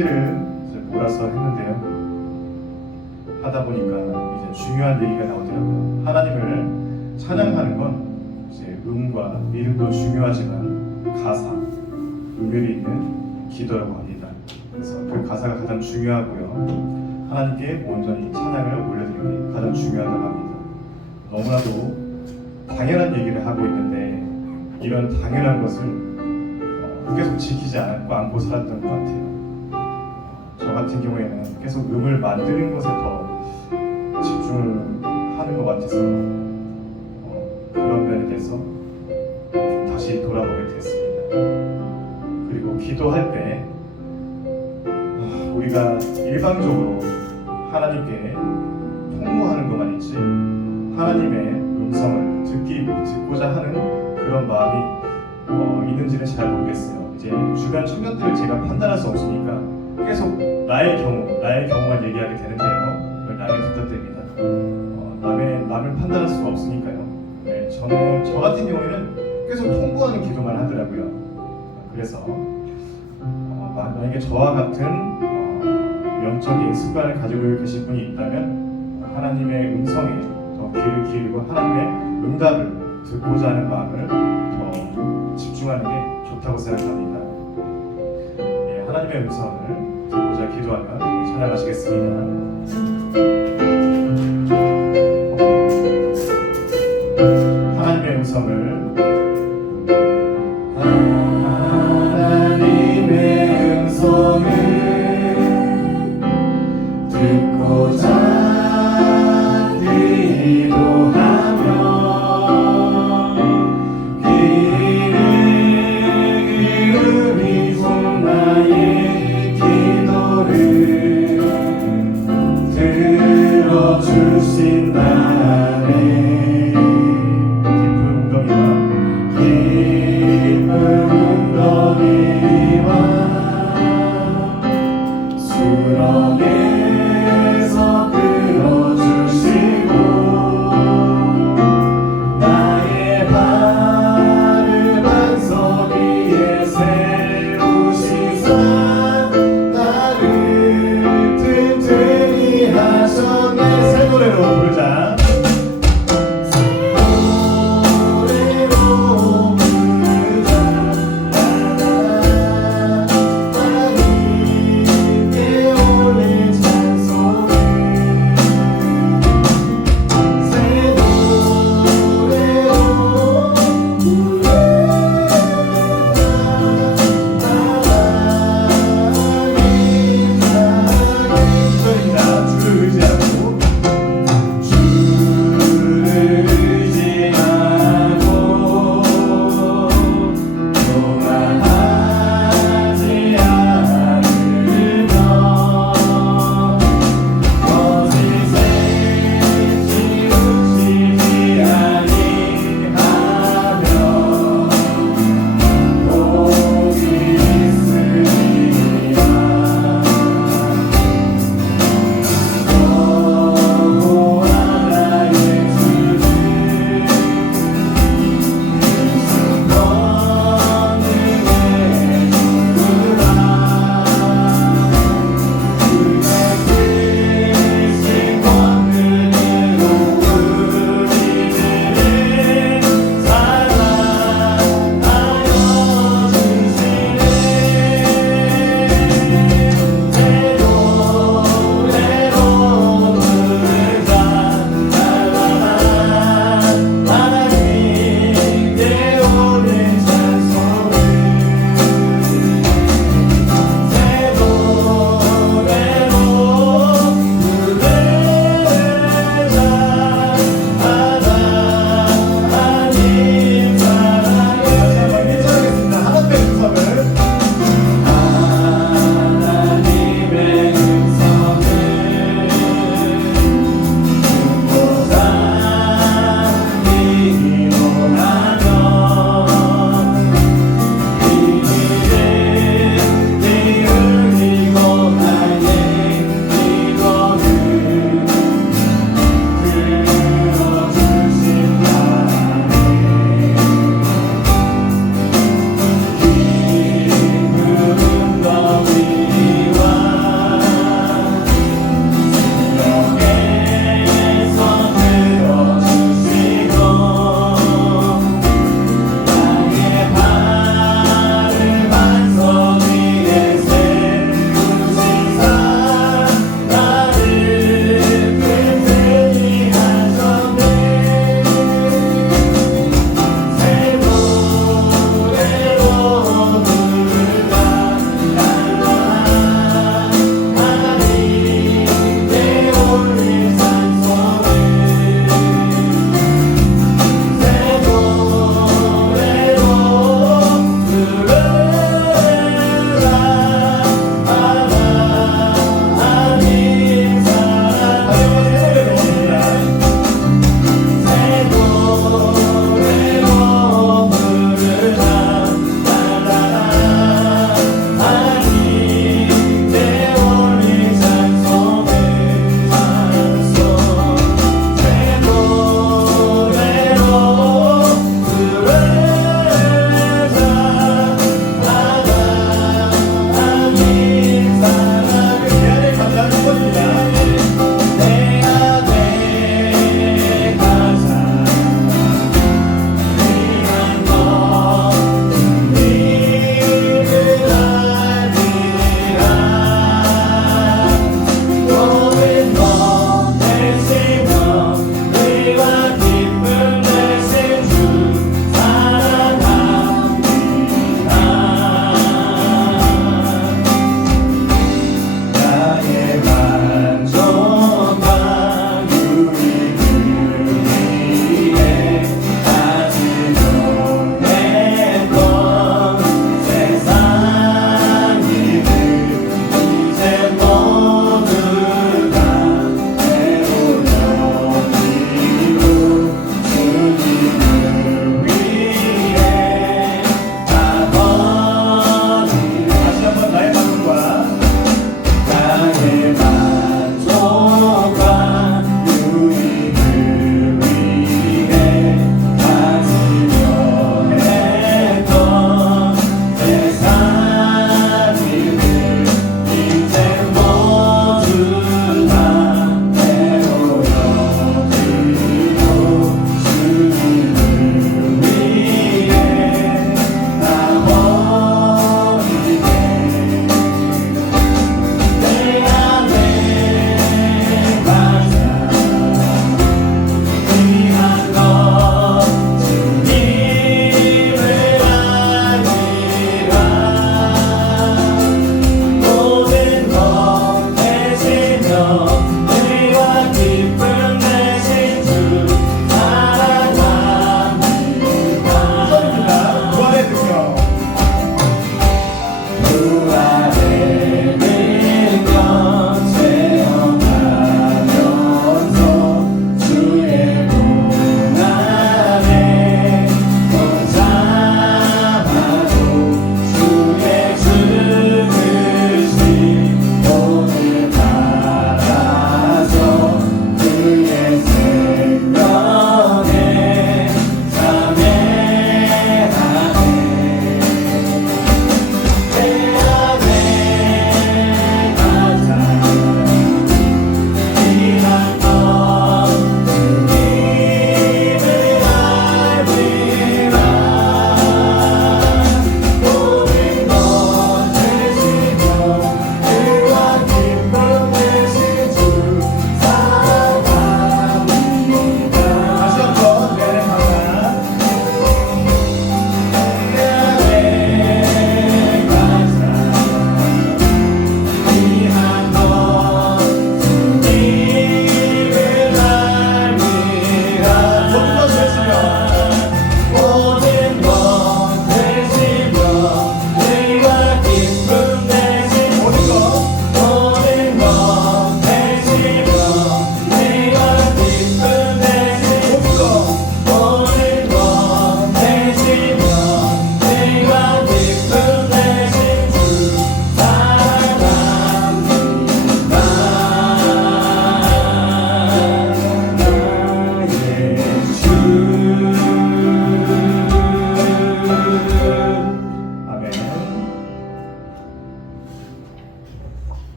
CD를 이제 몰아서 했는데요. 하다 보니까 이제 중요한 얘기가 나오더라고요. 하나님을 찬양하는 건 이제 음과 믿음도 중요하지만 가사, 은밀히 있는 기도라고 합니다. 그래서 그 가사가 가장 중요하고요. 하나님께 온전히 찬양을 올려드리는 게 가장 중요하다고 합니다. 너무나도 당연한 얘기를 하고 있는데 이런 당연한 것을 계속 지키지 않고 안고 살았던 것 같아요. 저 같은 경우에는 계속 음을 만드는 것에 더 집중을 하는 것 같아서 그런 면에 대해서 다시 돌아보게 됐습니다. 그리고 기도할 때 우리가 일방적으로 하나님께 통보하는 것만 있지 하나님의 음성을 듣고자 하는 그런 마음이 있는지는 잘 모르겠어요. 이제 주변 청년들을 제가 판단할 수 없으니까 계속 나의 경우만 얘기하게 되는데요. 그걸 남의 부탁드립니다. 남을 판단할 수가 없으니까요. 네, 저 같은 경우에는 계속 통보하는 기도만 하더라고요. 그래서 만약에 저와 같은 영적인 습관을 가지고 계신 분이 있다면 하나님의 음성에 더 귀를 기울이고 하나님의 응답을 듣고자 하는 마음을 더 집중하는 게 좋다고 생각합니다. 예, 하나님의 음성을 듣고자 기도하면 찬양하시겠습니다. 하나님의 음성을 듣고자 새 노래로 부르자.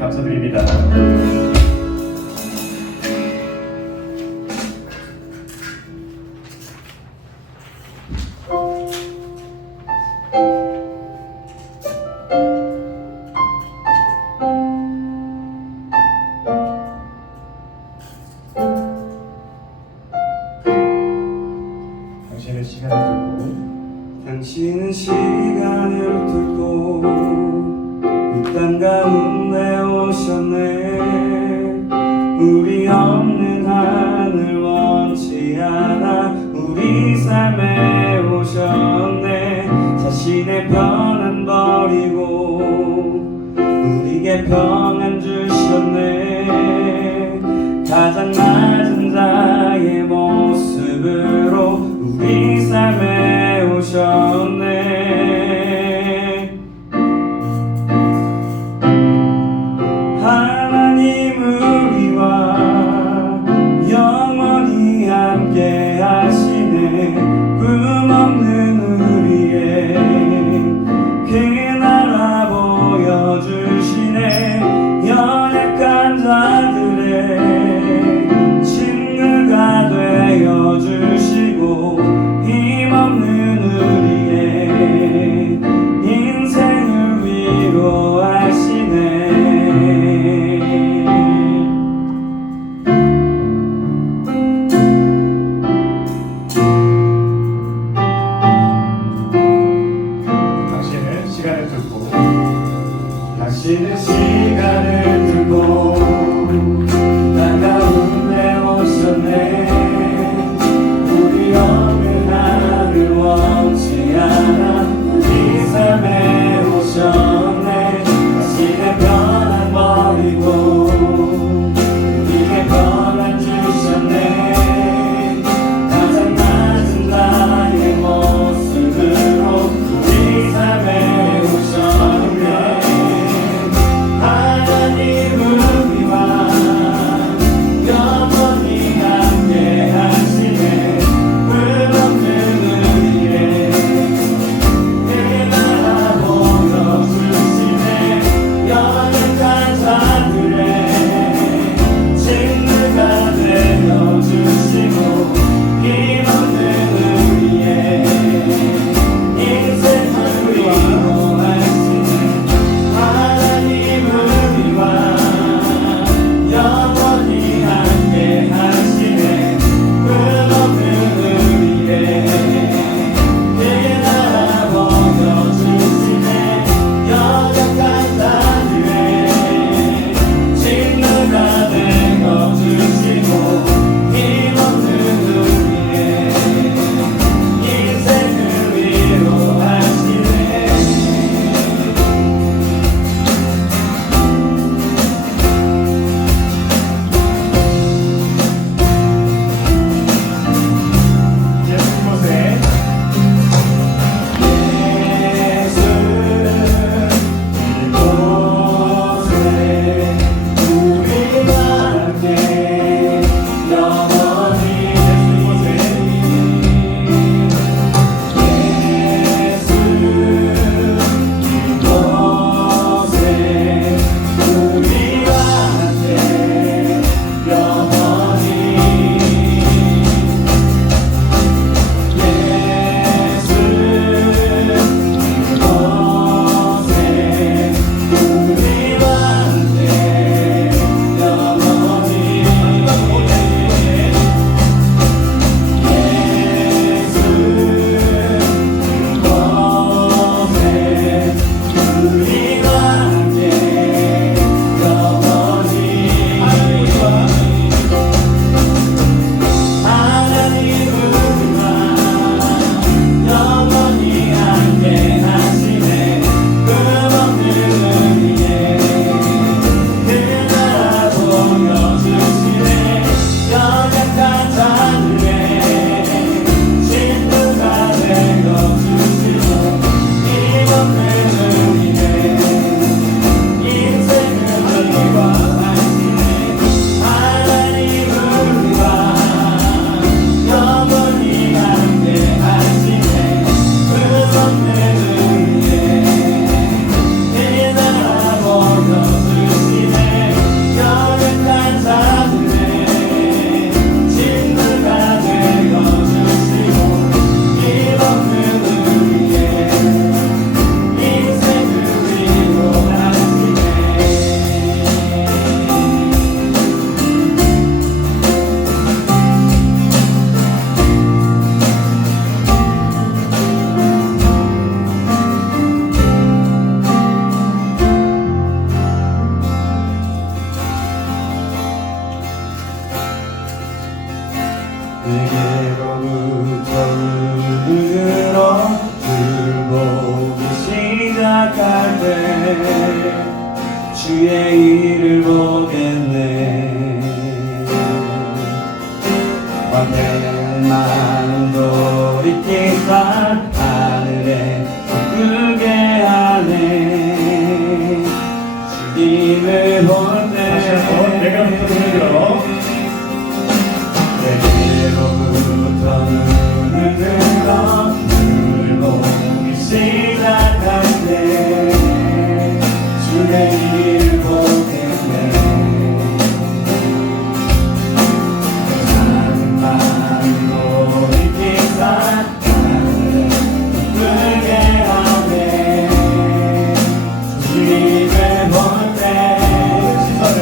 감사드립니다. 당신의 시간을 두고 당신은 시간을 뚫고 이 땅 가운데 오셨네. 우리 없는 하늘 원치 않아 우리 삶에 오셨네. 자신의 편안 버리고 우리에게 평안 주셨네. 가장 낮은 자의 모습으로 우리 삶에 오셨네. 하나님 우리와 영원히 함께 하시네. 꿈없는 우리의 그 나라 보여주시네. 연약한 자들의 친구가 되어주시고 힘없는 우리의 인생을 위로하시네. 내게로부터 눈을 들어 주를 보기 시작할 때 주의 일을 보겠네. 왕된 마음 돌이키사 하늘에 크게 하네. 주님을 볼 때 다시 한번 내게로부터 눈을 들어 내게로부터 눈을 들어 주를 보기 시작할 때 주의 일을 보겠네. 나는 마음 돌이키사 하늘에 크게 하네. 주님을 볼 때 시선을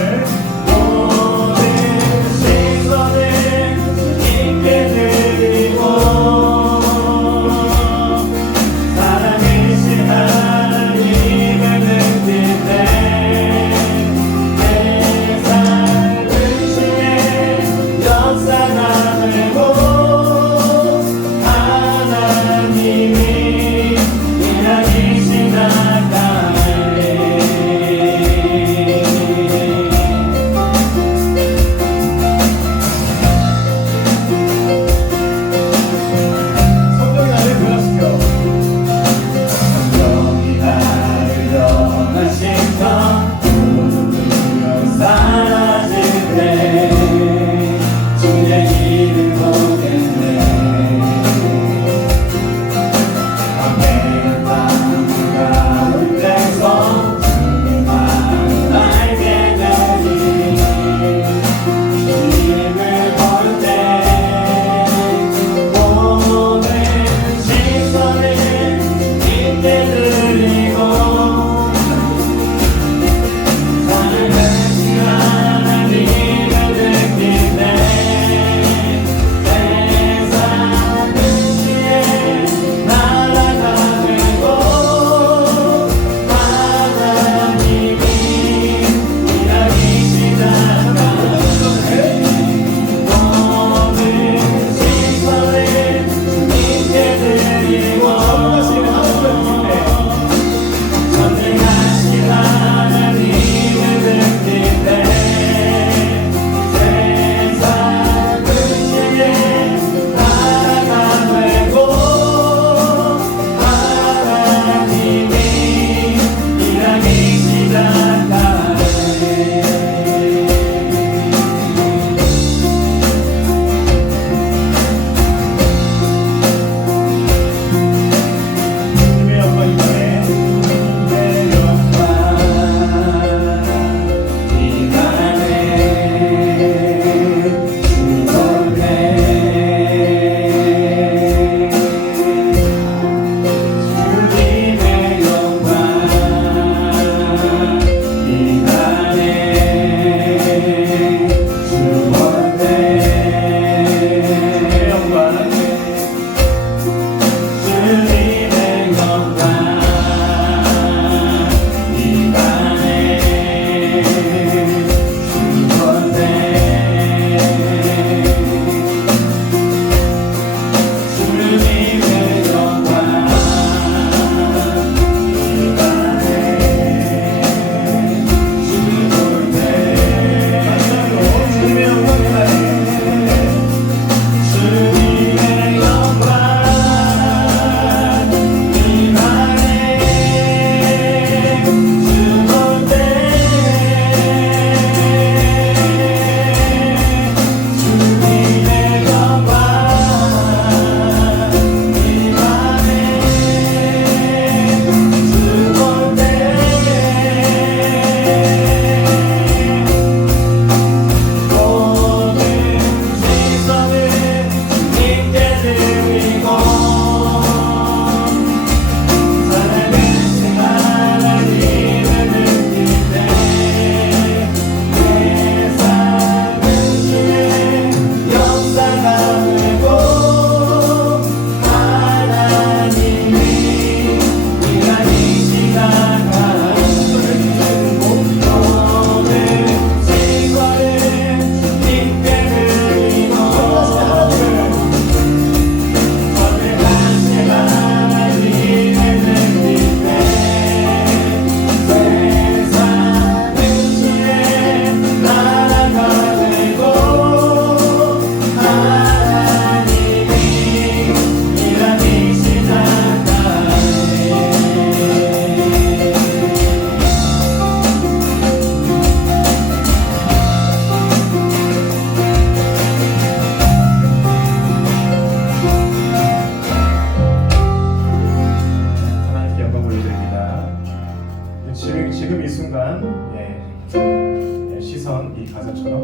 시선, 이 가사처럼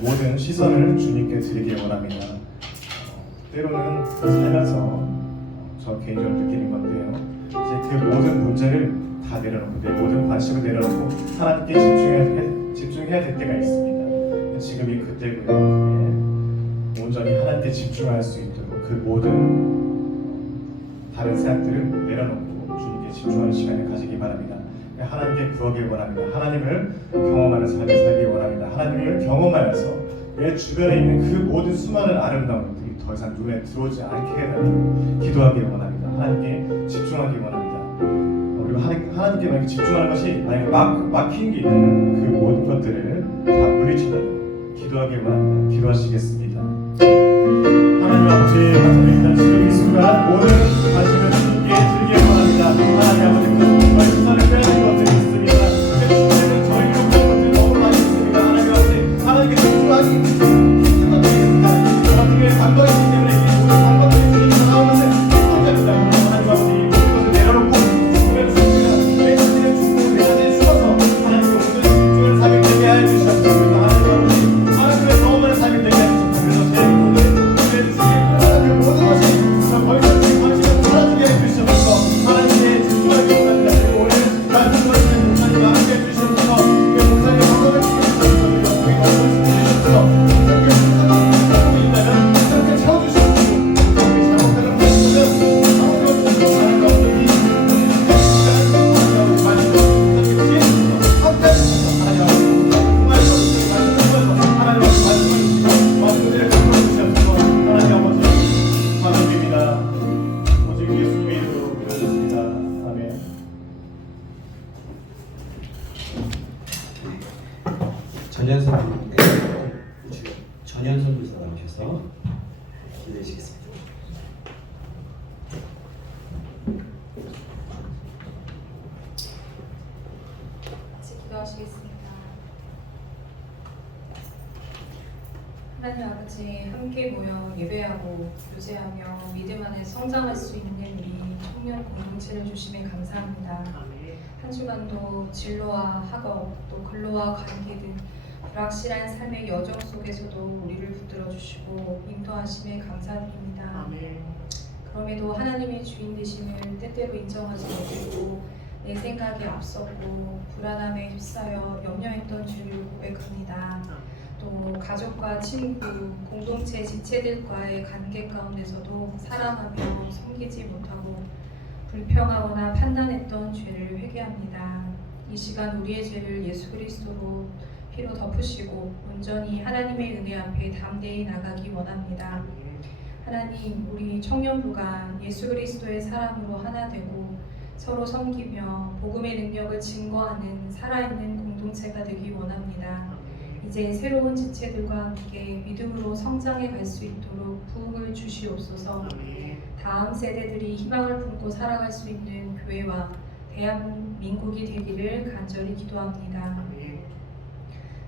모든 시선을 주님께 드리길 원합니다. 때로는 살면서 저 개인적으로 느끼는 건데요. 이제 그 모든 문제를 다 내려놓고 내 모든 관심을 내려놓고 하나님께 집중해야 될 때가 있습니다. 지금이 그때고요. 온전히 하나님께 집중할 수 있도록 그 모든 다른 생각들을 내려놓고 주님께 집중하는 시간을 가지기 바랍니다. 하나님께 구하길 원합니다. 하나님을 경험하는 삶을 살기 원합니다. 하나님을 경험하여서 내 주변에 있는 그 모든 수많은 아름다운 것들이 더 이상 눈에 들어오지 않게 해달라고 기도하길 원합니다. 하나님께 집중하길 원합니다. 그리고 하나님께 만약에 집중하는 것이 만약에 막힌 게 있다면 그 모든 것들을 다 물리쳐달라고 기도하길 원합니다. 기도하시겠습니다. 하나님 아버지 감사드립니다. 지금 이 순간 모든 관심을 주님께 드리길 원합니다. 하나님 아버지 그 저희 시선을 빼앗는 것들이 있습니다. 저희가 그런 것들이 너무 많이 있습니다. 하나님 아버지 하나님께 집중하기 부탁드립니다. 어떻게 감동이 있기 때문에 이 모든 감동들이 주님 나오는데 감사합니다. 하나님 아버지 모든 것을 내려놓고 주님의 주님을 내 자신의 주님을 내 자신에 주어서 하나님께 모든 집중을 삶에 되게 하여 주시옵소서. 하나님 아버지 하나님의 경험을 삶에 되게 하여 주시옵소서. 그래서 제 모든 모든 것이 벌써 관심을 돌아주게 해주시옵소서. 하나님께 집중하기 원합니다. 그리고 오늘 말씀 들으시는 목사님 함께 해주시옵소서. 그 목사님의 건강을 지켜주시옵소서. 우리 건강을 지켜주시옵소서. 이렇게 하고 있다면 이렇게 채워주시옵소서. 우리 잘못하는 것들은 아무것도 하나님 아버지 이 말씀 함께 해주시옵소서. 하나님 아버지 하나님 아버지 말씀을 주시옵소서. 하나님 아버지 감사드립니다. 오직 예수님의 이름으로 기도드렸습니다. 아멘. 전현선 부사 나오셔서 기도해 주시겠습니다. 같이 기도하시겠습니다. 하나님 아버지 함께 모여 예배하고 교제하며 믿음 안에 성장할 수 있는 우리 청년 공동체를 주심에 감사합니다. 한 주간도 진로와 학업 또 근로와 관계 등 불확실한 삶의 여정 속에서도 우리를 붙들어 주시고 인도하심에 감사드립니다. 그럼에도 하나님의 주인 되심을 때때로 인정하지 못했고 내 생각이 앞섰고 불안함에 휩싸여 염려했던 주를 고백합니다. 또 가족과 친구, 공동체 지체들과의 관계 가운데서도 사랑하며 섬기지 못하고 불평하거나 판단했던 죄를 회개합니다. 이 시간 우리의 죄를 예수 그리스도로 피로 덮으시고 온전히 하나님의 은혜 앞에 담대히 나가기 원합니다. 하나님, 우리 청년부가 예수 그리스도의 사람으로 하나 되고 서로 섬기며 복음의 능력을 증거하는 살아있는 공동체가 되기 원합니다. 이제 새로운 지체들과 함께 믿음으로 성장해 갈 수 있도록 부흥을 주시옵소서. 다음 세대들이 희망을 품고 살아갈 수 있는 교회와 대한민국이 되기를 간절히 기도합니다.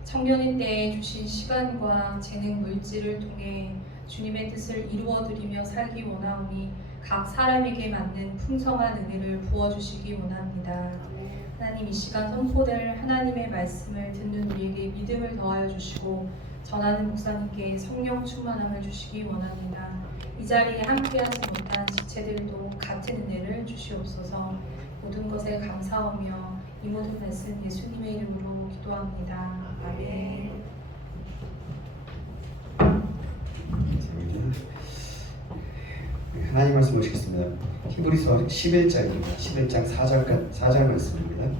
청년의 때에 주신 시간과 재능, 물질을 통해 주님의 뜻을 이루어드리며 살기 원하오니 각 사람에게 맞는 풍성한 은혜를 부어주시기 원합니다. 하나님, 이 시간 선포될 하나님의 말씀을 듣는 우리에게 믿음을 더하여 주시고 전하는 목사님께 성령 충만함을 주시기 원합니다. 이 자리에 함께하지 못한 지체들도 같은 은혜를 주시옵소서. 모든 것에 감사하며 이 모든 말씀 예수님의 이름으로 기도합니다. 아멘. 하나님 말씀 보시겠습니다. 히브리서 11장입니다. 11장 4절 말씀입니다.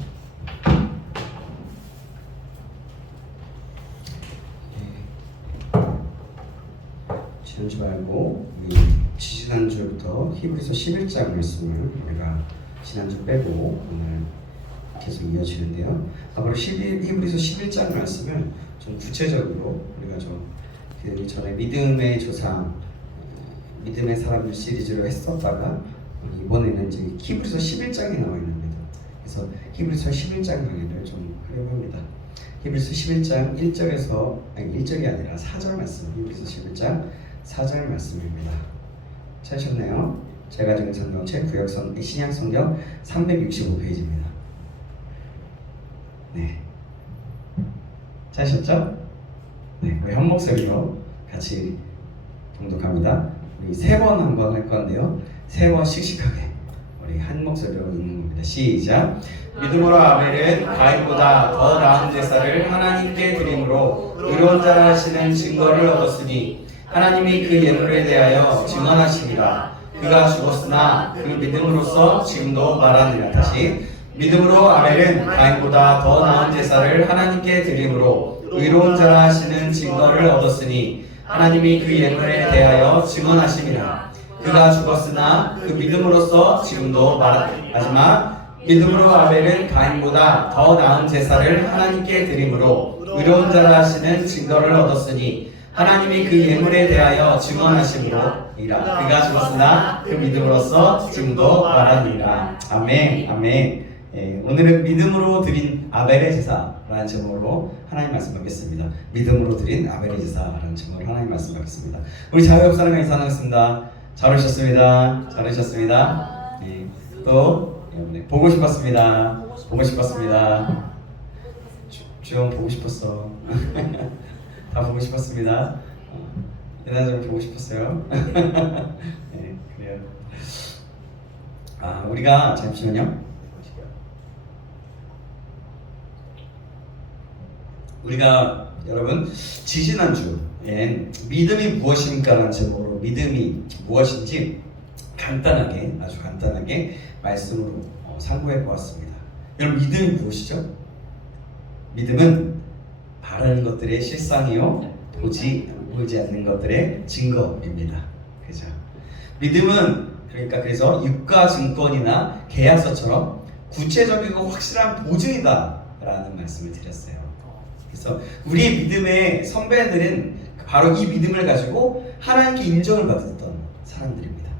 지난주 말고 지난주부터 히브리서 11장 말씀을 우리가 지난주 빼고 오늘 계속 이어지는데요. 바로 히브리서 11장 말씀을 좀 구체적으로 우리가 그 전에 믿음의 조상, 믿음의 사람들 시리즈로 했었다가 이번에는 이제 히브리서 11장이 나와 있습니다. 그래서 히브리서 11장 강의를 좀 하려고 합니다. 히브리서 11장 1절이 아니라 4절 말씀, 히브리서 11장 4절 말씀입니다. 찾으셨나요? 제가 지금 전동책 구역성 신약성경 365페이지입니다. 네. 짜셨죠? 네, 우리 한 목소리로 같이 봉독합니다. 우리 3번 한번 할 건데요. 3번 씩씩하게 우리 한 목소리로 읽는 겁니다. 시작. 믿음으로 아벨은 가인보다 더 나은 제사를 하나님께 드림으로 의로운 자라 하시는 증거를 얻었으니 하나님이 그 예물에 대하여 증언하시니라. 그가 죽었으나 그 믿음으로써 지금도 말하느니라. 다시. 믿음으로 아벨은 가인보다 더 나은 제사를 하나님께 드림으로 의로운 자라 하시는 증거를 얻었으니 하나님이 그 예물에 대하여 증언하심이라. 그가 죽었으나 그 믿음으로써 지금도 말하느니라. 마지막. 믿음으로 아벨은 가인보다 더 나은 제사를 하나님께 드림으로 의로운 자라 하시는 증거를 얻었으니 하나님이 그 예물에 대하여 증언하심이라. 그가 죽었으나 그 믿음으로써 지금도 말하느니라. 아멘. 아멘. 예, 오늘은 믿음으로 드린 아벨의 제사라는 제목으로 하나님 말씀 받겠습니다. 믿음으로 드린 아벨의 제사라는 제목으로 하나님 말씀 받겠습니다. 우리 자유업 사랑과 인사하겠습니다. 잘 오셨습니다. 잘 오셨습니다. 예, 또 여러분 보고 싶었습니다. 보고 싶었습니다. 주영 보고 싶었어. 다 보고 싶었습니다. 옛날 좀 보고 싶었어요. 네, 그래요. 아, 우리가 잠시만요. 우리가 여러분 지지난주엔 믿음이 무엇입니까라는 제목으로 믿음이 무엇인지 간단하게 아주 간단하게 말씀으로 상고해 보았습니다. 여러분 믿음이 무엇이죠? 믿음은 바라는 것들의 실상이요 보지 않는 것들의 증거입니다. 그죠? 믿음은 그러니까 그래서 유가 증권이나 계약서처럼 구체적이고 확실한 보증이다라는 말씀을 드렸어요. 그래서 우리 믿음의 선배들은 바로 이 믿음을 가지고 하나님께 인정을 받았던 사람들입니다.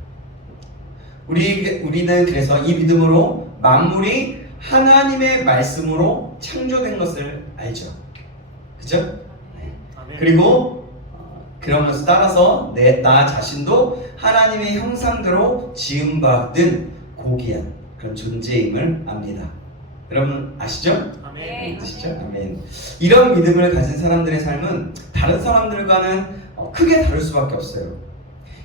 우리는 그래서 이 믿음으로 만물이 하나님의 말씀으로 창조된 것을 알죠. 그죠? 네. 그리고 그러면서 따라서 나 자신도 하나님의 형상대로 지음받은 고귀한 그런 존재임을 압니다. 여러분 아시죠? 아멘. 아시죠? 아멘. 이런 믿음을 가진 사람들의 삶은 다른 사람들과는 크게 다를 수밖에 없어요.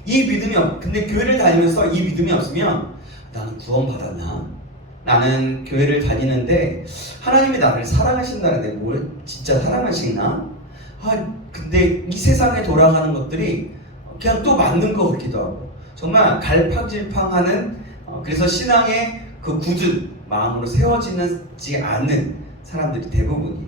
이 믿음이 근데 교회를 다니면서 이 믿음이 없으면 나는 구원받았나? 나는 교회를 다니는데 하나님이 나를 사랑하신다는데 뭘 진짜 사랑하시나? 근데 이 세상에 돌아가는 것들이 그냥 또 맞는 것 같기도 하고 정말 갈팡질팡하는 그래서 신앙의 그 굳은 마음으로 세워지지 않는 사람들이 대부분인 거예요.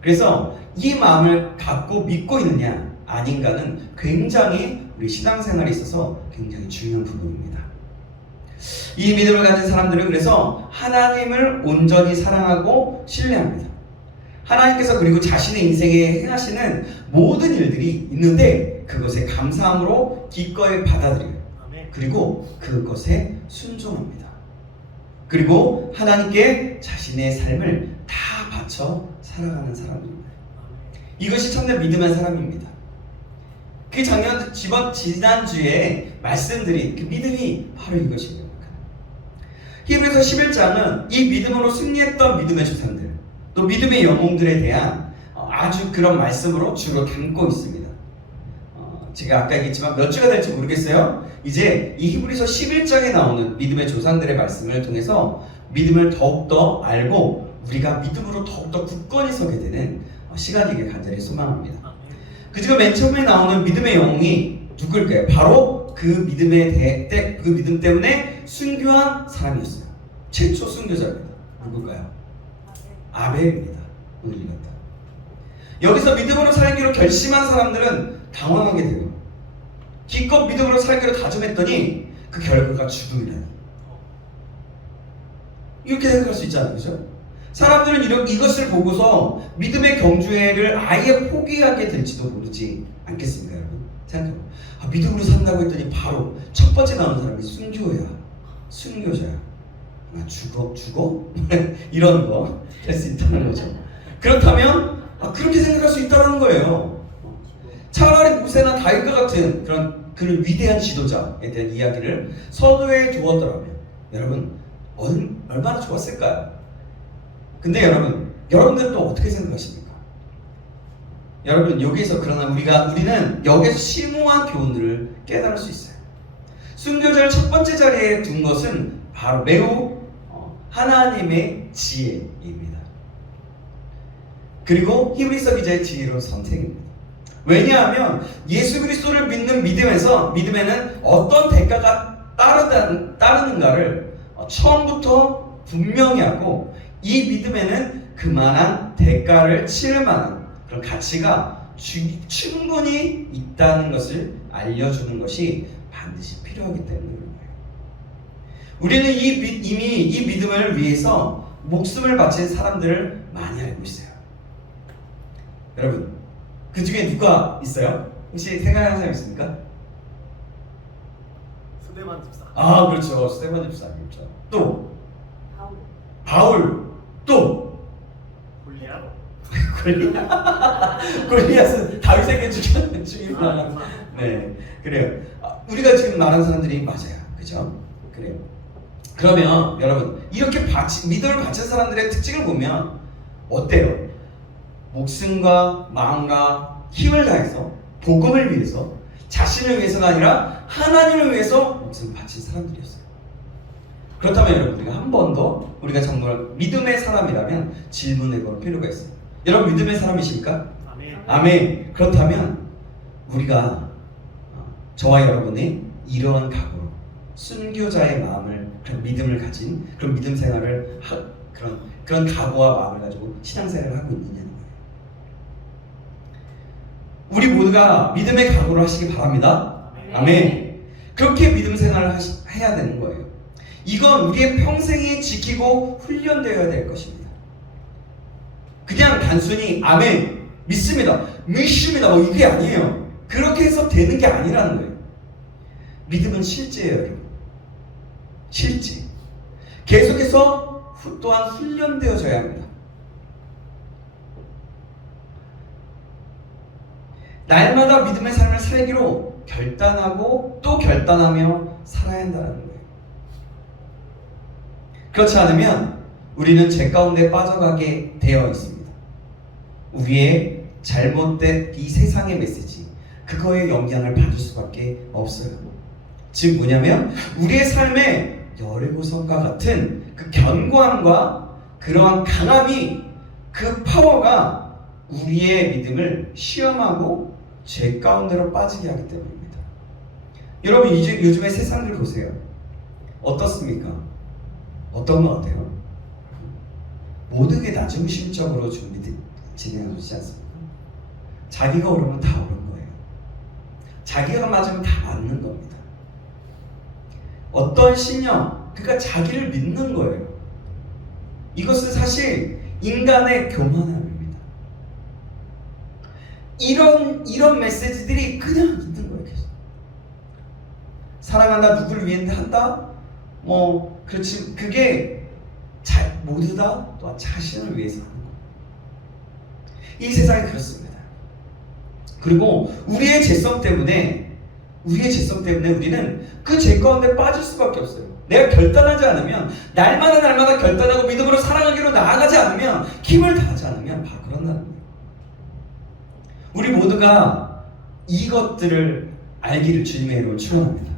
그래서 이 마음을 갖고 믿고 있느냐 아닌가는 굉장히 우리 신앙생활에 있어서 굉장히 중요한 부분입니다. 이 믿음을 가진 사람들은 그래서 하나님을 온전히 사랑하고 신뢰합니다. 하나님께서 그리고 자신의 인생에 행하시는 모든 일들이 있는데 그것에 감사함으로 기꺼이 받아들여요. 그리고 그것에 순종합니다. 그리고 하나님께 자신의 삶을 다 바쳐 살아가는 사람입니다. 이것이 참된 믿음의 사람입니다. 그 지난주에 말씀드린 그 믿음이 바로 이것입니다. 히브리서 11장은 이 믿음으로 승리했던 믿음의 조상들 또 믿음의 영웅들에 대한 아주 그런 말씀으로 주로 담고 있습니다. 제가 아까 얘기했지만 몇 주가 될지 모르겠어요. 이제 이 히브리서 11장에 나오는 믿음의 조상들의 말씀을 통해서 믿음을 더욱더 알고 우리가 믿음으로 더욱더 굳건히 서게 되는 시간이길 간절히 소망합니다. 그 지금 맨 처음에 나오는 믿음의 영웅이 누굴까요? 바로 그 믿음 때문에 순교한 사람이었어요. 최초 순교자입니다. 누굴까요? 아벨입니다. 오늘 읽었다. 여기서 믿음으로 살기로 결심한 사람들은 당황하게 돼요. 기껏 믿음으로 살기로 다짐했더니 그 결과가 죽음이라니. 이렇게 생각할 수 있잖아요. 그죠? 사람들은 이것을 보고서 믿음의 경주회를 아예 포기하게 될지도 모르지 않겠습니까, 여러분? 생각해요. 믿음으로 산다고 했더니 바로 첫 번째 나오는 사람이 순교자야. 죽어? 이런 거 할 수 있다는 거죠. 그렇다면 그렇게 생각할 수 있다는 거예요. 차라리 모세나 다윗과 같은 그런 위대한 지도자에 대한 이야기를 서두에 두었더라면 여러분 얼마나 좋았을까요? 근데 여러분들은 또 어떻게 생각하십니까? 여러분 여기서 그러나 우리는 여기서 심오한 교훈들을 깨달을 수 있어요. 순교자를 첫 번째 자리에 둔 것은 바로 매우 하나님의 지혜입니다. 그리고 히브리서 기자의 지혜로운 선택입니다. 왜냐하면 예수 그리스도를 믿는 믿음에는 어떤 대가가 따르는가를 처음부터 분명히 하고, 이 믿음에는 그만한 대가를 치를 만한 그런 가치가 충분히 있다는 것을 알려주는 것이 반드시 필요하기 때문에 그런 거예요. 우리는 이미 이 믿음을 위해서 목숨을 바친 사람들을 많이 알고 있어요. 여러분, 그 중에 누가 있어요? 혹시 생각하는 사람 있습니까? 스데반 집사. 아, 그렇죠. 스데반 집사. 그렇죠. 또 바울. 또 골리앗은 다윗에게 죽이구나. 네, 그래요. 우리가 지금 말한 사람들이 맞아요. 그죠? 그래요. 그러면 여러분, 이렇게 믿음을 바친 사람들의 특징을 보면 어때요? 목숨과 마음과 힘을 다해서 복음을 위해서, 자신을 위해서가 아니라 하나님을 위해서 목숨을 바친 사람들이었어요. 그렇다면 여러분, 우리가 한 번 더 우리가 정말 믿음의 사람이라면 질문해 볼 필요가 있어요. 여러분, 믿음의 사람이십니까? 아멘. 아멘. 그렇다면 우리가, 저와 여러분이 이러한 각오로 순교자의 마음을, 그런 믿음을 가진 그런 믿음 생활을 그런 각오와 마음을 가지고 신앙생활을 하고 있느냐는 거예요. 우리 모두가 믿음의 각오를 하시기 바랍니다. 아멘. 그렇게 믿음 생활을 해야 되는 거예요. 이건 우리의 평생에 지키고 훈련되어야 될 것입니다. 그냥 단순히 아멘, 믿습니다, 뭐 이게 아니에요. 그렇게 해서 되는 게 아니라는 거예요. 믿음은 실제예요, 여러분. 실제. 계속해서 또한 훈련되어져야 합니다. 날마다 믿음의 삶을 살기로 결단하고 또 결단하며 살아야 한다는 거예요. 그렇지 않으면 우리는 죄 가운데 빠져가게 되어 있습니다. 우리의 잘못된 이 세상의 메시지, 그거에 영향을 받을 수밖에 없어요. 즉 뭐냐면, 우리의 삶에 여리고성과 같은 그 견고함과 그러한 강함이, 그 파워가 우리의 믿음을 시험하고 죄 가운데로 빠지게 하기 때문입니다. 여러분, 요즘의 세상을 보세요. 어떻습니까? 어떤 것 같아요? 모든 게 낮은 심적으로 진행하고 있지 않습니까? 자기가 오르면 다 오른 거예요. 자기가 맞으면 다 맞는 겁니다. 어떤 신념, 그러니까 자기를 믿는 거예요. 이것은 사실 인간의 교만함입니다. 이런 메시지들이 그냥 있는 거예요. 계속. 사랑한다, 누구를 위해 한다, 그렇지, 그게 모두 다 또한 자신을 위해서 하는 거예요. 이 세상이 그렇습니다. 그리고 우리의 죄성 때문에 우리는 그 죄 가운데 빠질 수밖에 없어요. 내가 결단하지 않으면, 날마다 결단하고 믿음으로 살아가기로 나아가지 않으면, 힘을 다하지 않으면 바로 그런다는 거예요. 우리 모두가 이것들을 알기를 주님의 이름으로 축원합니다.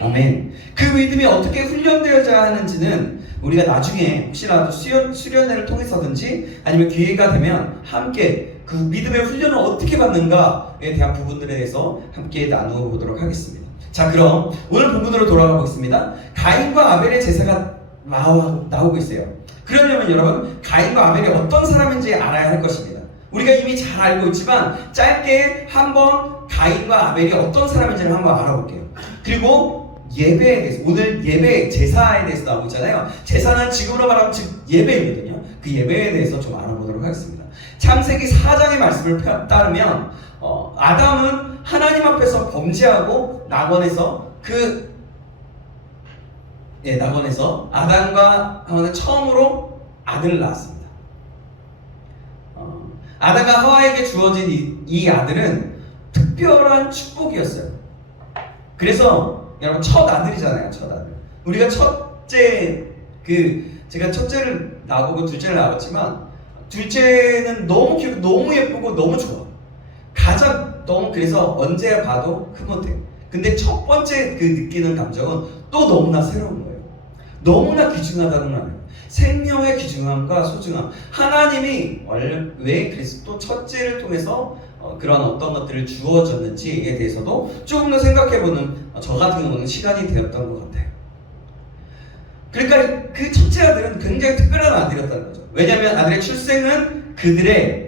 아멘. 그 믿음이 어떻게 훈련되어야 하는지는 우리가 나중에 혹시라도 수련회를 통해서든지 아니면 기회가 되면 함께 그 믿음의 훈련을 어떻게 받는가에 대한 부분들에 대해서 함께 나누어 보도록 하겠습니다. 자, 그럼 오늘 본문으로 돌아가 보겠습니다. 가인과 아벨의 제사가 나오고 있어요. 그러려면 여러분, 가인과 아벨이 어떤 사람인지 알아야 할 것입니다. 우리가 이미 잘 알고 있지만 짧게 한번 가인과 아벨이 어떤 사람인지를 한번 알아볼게요. 그리고 예배에 대해서, 오늘 예배 제사에 대해서 나오고 있잖아요. 제사는 지금으로 말하면 즉 예배이거든요. 그 예배에 대해서 좀 알아보도록 하겠습니다. 창세기 4장의 말씀을 따르면 아담은 하나님 앞에서 범죄하고 낙원에서 아담과 하와는 처음으로 아들을 낳았습니다. 아담과 하와에게 주어진 이 아들은 특별한 축복이었어요. 그래서 여러분, 첫 아들이잖아요. 첫 아들. 우리가 제가 첫째를 낳고 둘째를 낳았지만, 둘째는 너무 귀엽고 너무 예쁘고 너무 좋아. 가장 너무 그래서 언제 봐도 흐뭇해. 근데 첫 번째 그 느끼는 감정은 또 너무나 새로운 거예요. 너무나 귀중하다는 말이에요. 생명의 귀중함과 소중함. 하나님이 왜 그리스도 첫째를 통해서 그런 어떤 것들을 주어졌는지에 대해서도 조금 더 생각해보는 저 같은 경우는 시간이 되었던 것 같아요. 그러니까 그 첫째 아들은 굉장히 특별한 아들이었다는 거죠. 왜냐하면 아들의 출생은 그들이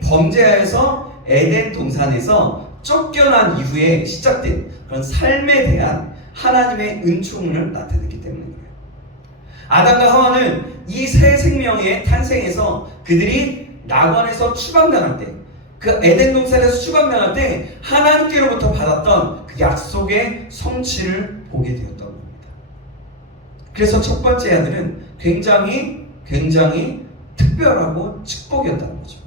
범죄하여서 에덴 동산에서 쫓겨난 이후에 시작된 그런 삶에 대한 하나님의 은총을 나타냈기 때문입니다. 아담과 하와는 이 새 생명의 탄생에서 그들이 낙원에서 추방당할 때, 그 에덴 동산에서 추방당할 때 하나님께로부터 받았던 그 약속의 성취를 보게 되었던 겁니다. 그래서 첫 번째 아들은 굉장히 특별하고 축복이었다는 거죠.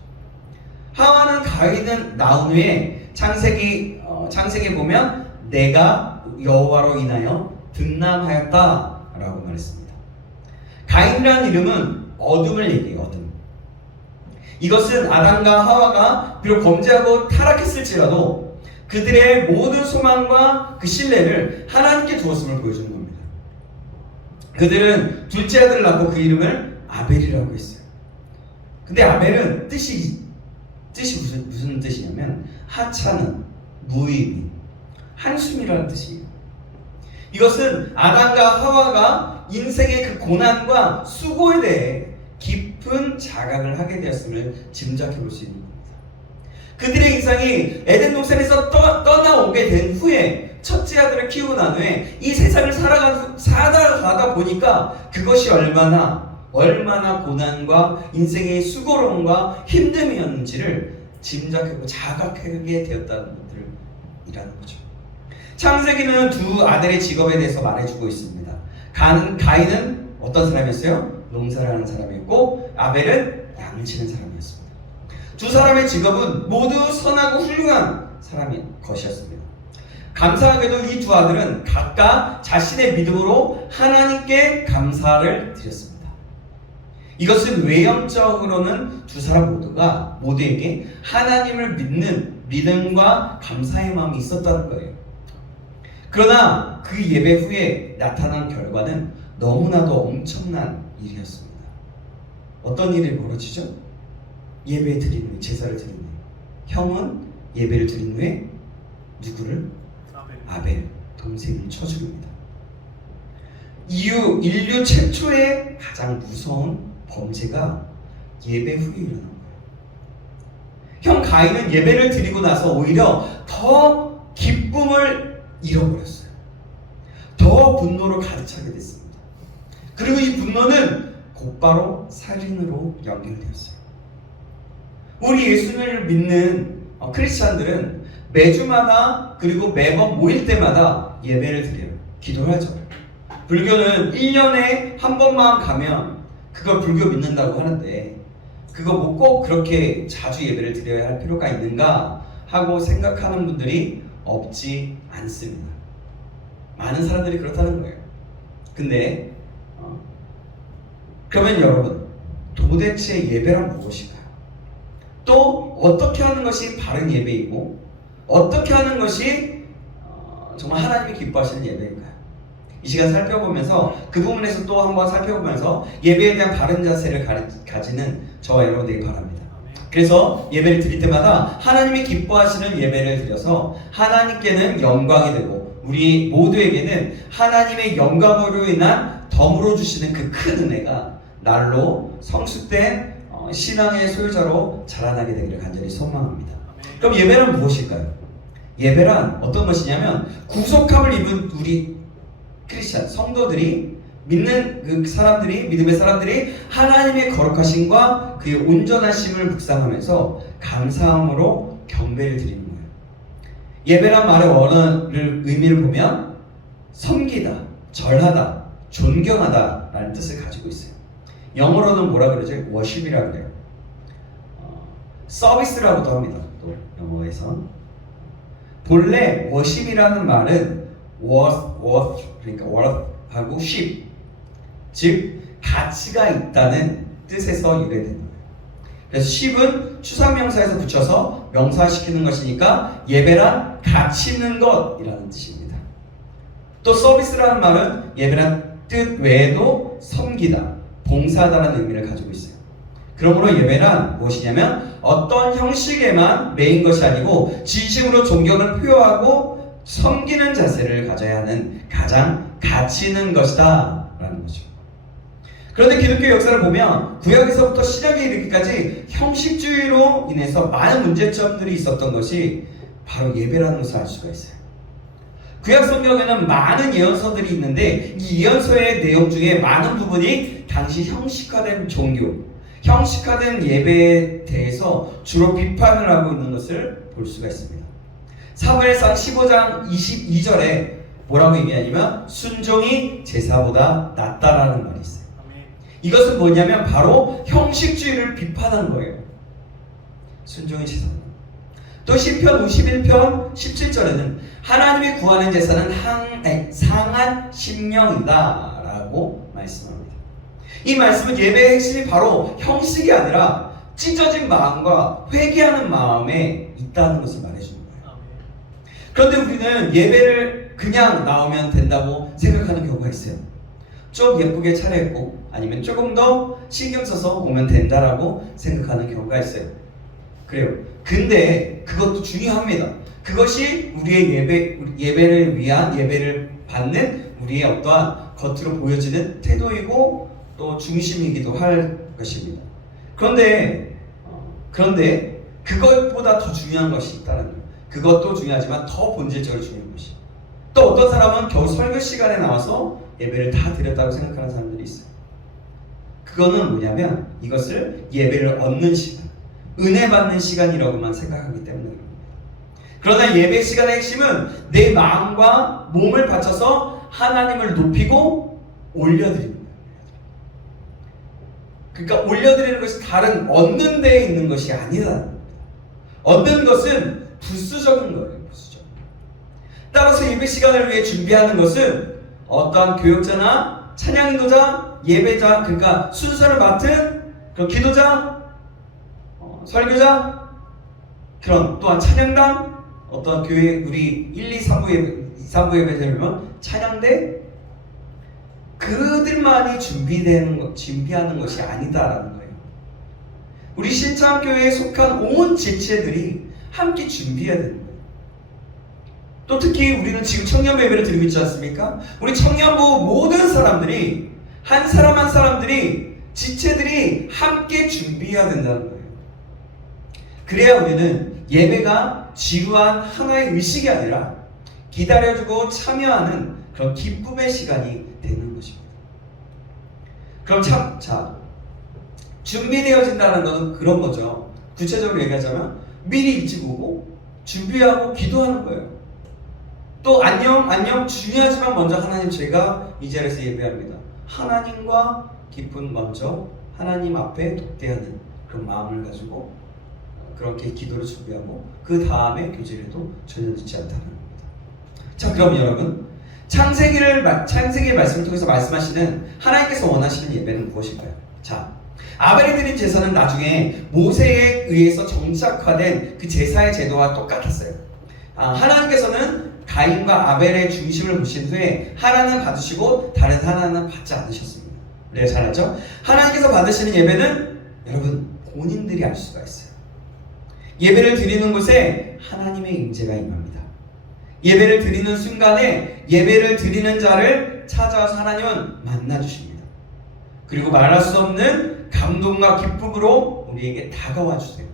하와는 가인을 낳은 후에 창세기에 보면 내가 여호와로 인하여 등남하였다라고 말했습니다. 가인이라는 이름은 어둠을 얘기해요. 어둠. 이것은 아담과 하와가 비록 범죄하고 타락했을지라도 그들의 모든 소망과 그 신뢰를 하나님께 두었음을 보여주는 겁니다. 그들은 둘째 아들을 낳고 그 이름을 아벨이라고 했어요. 근데 아벨은 뜻이 무슨 뜻이냐면 하찮은, 무의미, 한숨이라는 뜻이에요. 이것은 아담과 하와가 인생의 그 고난과 수고에 대해 깊은 자각을 하게 되었음을 짐작해 볼 수 있는 겁니다. 그들의 인생이 에덴 동산에서 떠나오게 된 후에 첫째 아들을 키우고 난 후에 이 세상을 살아가다 보니까 그것이 얼마나 고난과 인생의 수고로움과 힘듦이었는지를 짐작하고 자각하게 되었다는 것들이라는 거죠. 창세기는 두 아들의 직업에 대해서 말해주고 있습니다. 가인은 어떤 사람이었어요? 농사를 하는 사람이었고 아벨은 양을 치는 사람이었습니다. 두 사람의 직업은 모두 선하고 훌륭한 사람의 것이었습니다. 감사하게도 이 두 아들은 각각 자신의 믿음으로 하나님께 감사를 드렸습니다. 이것은 외형적으로는 두 사람 모두에게 하나님을 믿는 믿음과 감사의 마음이 있었다는 거예요. 그러나 그 예배 후에 나타난 결과는 너무나도 엄청난 일이었습니다. 어떤 일이 벌어지죠? 예배 드린 후에, 제사를 드린 후에 형은 예배를 드린 후에 누구를? 아벨, 동생을 쳐 죽입니다. 인류 최초의 가장 무서운 범죄가 예배 후에 일어난 거예요. 형 가인은 예배를 드리고 나서 오히려 더 기쁨을 잃어버렸어요. 더 분노로 가득 차게 됐습니다. 그리고 이 분노는 곧바로 살인으로 연결되었어요. 우리 예수님을 믿는 크리스찬들은 매주마다 그리고 매번 모일 때마다 예배를 드려요. 기도를 하죠. 불교는 1년에 한 번만 가면 그걸 불교 믿는다고 하는데 그거 뭐 꼭 그렇게 자주 예배를 드려야 할 필요가 있는가 하고 생각하는 분들이 없지 않습니다. 많은 사람들이 그렇다는 거예요. 근데 그러면 여러분, 도대체 예배란 무엇인가요? 또 어떻게 하는 것이 바른 예배이고 어떻게 하는 것이 정말 하나님이 기뻐하시는 예배인가요? 이 시간 살펴보면서 그 부분에서 또 한번 살펴보면서 예배에 대한 바른 자세를 가지는 저와 여러분들이 바랍니다. 그래서 예배를 드릴 때마다 하나님이 기뻐하시는 예배를 드려서 하나님께는 영광이 되고 우리 모두에게는 하나님의 영광으로 인한 덤으로 주시는 그 큰 은혜가 날로 성숙된 신앙의 소유자로 자라나게 되기를 간절히 소망합니다. 그럼 예배는 무엇일까요? 예배란 어떤 것이냐면 구속함을 입은 우리 크리스찬 성도들이 믿는 그 사람들이 믿음의 사람들이 하나님의 거룩하심과 그의 온전하심을 묵상하면서 감사함으로 경배를 드리는 거예요. 예배란 말의 원어를 의미를 보면 섬기다, 절하다, 존경하다라는 뜻을 가지고 있어요. 영어로는 뭐라 그러죠? 워십이라고 그래요. 서비스라고도 합니다. 또 영어에선 본래 워십이라는 말은 worth 그러니까 worth하고 ship 즉 가치가 있다는 뜻에서 유래된 거예요. 그래서 10은 추상명사에서 붙여서 명사시키는 것이니까 예배란 가치 있는 것이라는 뜻입니다. 또 서비스라는 말은 예배란 뜻 외에도 섬기다, 봉사하다라는 의미를 가지고 있어요. 그러므로 예배란 무엇이냐면 어떤 형식에만 매인 것이 아니고 진심으로 존경을 표하고 섬기는 자세를 가져야 하는 가장 가치 있는 것이다 라는 거죠. 그런데 기독교 역사를 보면 구약에서부터 신약에 이르기까지 형식주의로 인해서 많은 문제점들이 있었던 것이 바로 예배라는 것을 알 수가 있어요. 구약 성경에는 많은 예언서들이 있는데 이 예언서의 내용 중에 많은 부분이 당시 형식화된 종교, 형식화된 예배에 대해서 주로 비판을 하고 있는 것을 볼 수가 있습니다. 사무엘상 15장 22절에 뭐라고 얘기하냐면 순종이 제사보다 낫다라는 말이 있어요. 이것은 뭐냐면 바로 형식주의를 비판한 거예요. 순종이 제사보다. 또 시편 51편 17절에는 하나님이 구하는 제사는 상한 심령이다 라고 말씀합니다. 이 말씀은 예배의 핵심이 바로 형식이 아니라 찢어진 마음과 회개하는 마음에 있다는 것을 말해주는 거예요. 그런데 우리는 예배를 그냥 나오면 된다고 생각하는 경우가 있어요. 좀 예쁘게 차려입고 아니면 조금 더 신경 써서 오면 된다라고 생각하는 경우가 있어요. 그래요. 근데 그것도 중요합니다. 그것이 우리의 예배를 위한 예배를 받는 우리의 어떠한 겉으로 보여지는 태도이고 또 중심이기도 할 것입니다. 그런데 그것보다 더 중요한 것이 있다는 거예요. 그것도 중요하지만 더 본질적으로 중요한 것이. 또 어떤 사람은 겨우 설교 시간에 나와서 예배를 다 드렸다고 생각하는 사람들이 있어요. 그거는 뭐냐면 이것을 예배를 얻는 시간, 은혜 받는 시간이라고만 생각하기 때문에 그럽니다. 그러나 예배 시간의 핵심은 내 마음과 몸을 바쳐서 하나님을 높이고 올려드리는 거예요. 그러니까 올려드리는 것이 다른 얻는 데에 있는 것이 아니다. 얻는 것은 부수적인 거예요. 부수적. 따라서 예배 시간을 위해 준비하는 것은 어떠한 교역자나 찬양인도자, 예배자, 그러니까 순서를 맡은 그런 기도자, 설교자, 그런 또한 찬양단, 어떤 교회 우리 1, 2, 3부 예배 되면 찬양대 그들만이 준비하는 것이 아니다라는 거예요. 우리 신창교회에 속한 온 지체들이 함께 준비해야 되는 거예요. 또 특히 우리는 지금 청년부 예배를 드리고 있지 않습니까? 우리 청년부 모든 사람들이 한 사람 한 사람들이 지체들이 함께 준비해야 된다는 거예요. 그래야 우리는 예배가 지루한 하나의 의식이 아니라 기다려주고 참여하는 그런 기쁨의 시간이 되는 것입니다. 그럼 준비되어진다는 것은 그런 거죠. 구체적으로 얘기하자면 미리 일찍 오고 준비하고 기도하는 거예요. 또 안녕 중요하지만 먼저 하나님 제가 이 자리에서 예배합니다. 하나님과 기쁨 먼저 하나님 앞에 독대하는 그런 마음을 가지고 그렇게 기도를 준비하고 그 다음에 교제를 해도 전혀 늦지 않다는 겁니다. 자, 그럼 여러분 창세기의 말씀을 통해서 말씀하시는 하나님께서 원하시는 예배는 무엇일까요? 자, 아벨이 드린 제사는 나중에 모세에 의해서 정착화된 그 제사의 제도와 똑같았어요. 하나님께서는 가인과 아벨의 중심을 보신 후에 하나는 받으시고 다른 하나는 받지 않으셨습니다. 우리가 잘 알죠? 하나님께서 받으시는 예배는 여러분 본인들이 알 수가 있어요. 예배를 드리는 곳에 하나님의 임재가 임합니다. 예배를 드리는 순간에 예배를 드리는 자를 찾아서 하나님은 만나주십니다. 그리고 말할 수 없는 감동과 기쁨으로 우리에게 다가와 주세요.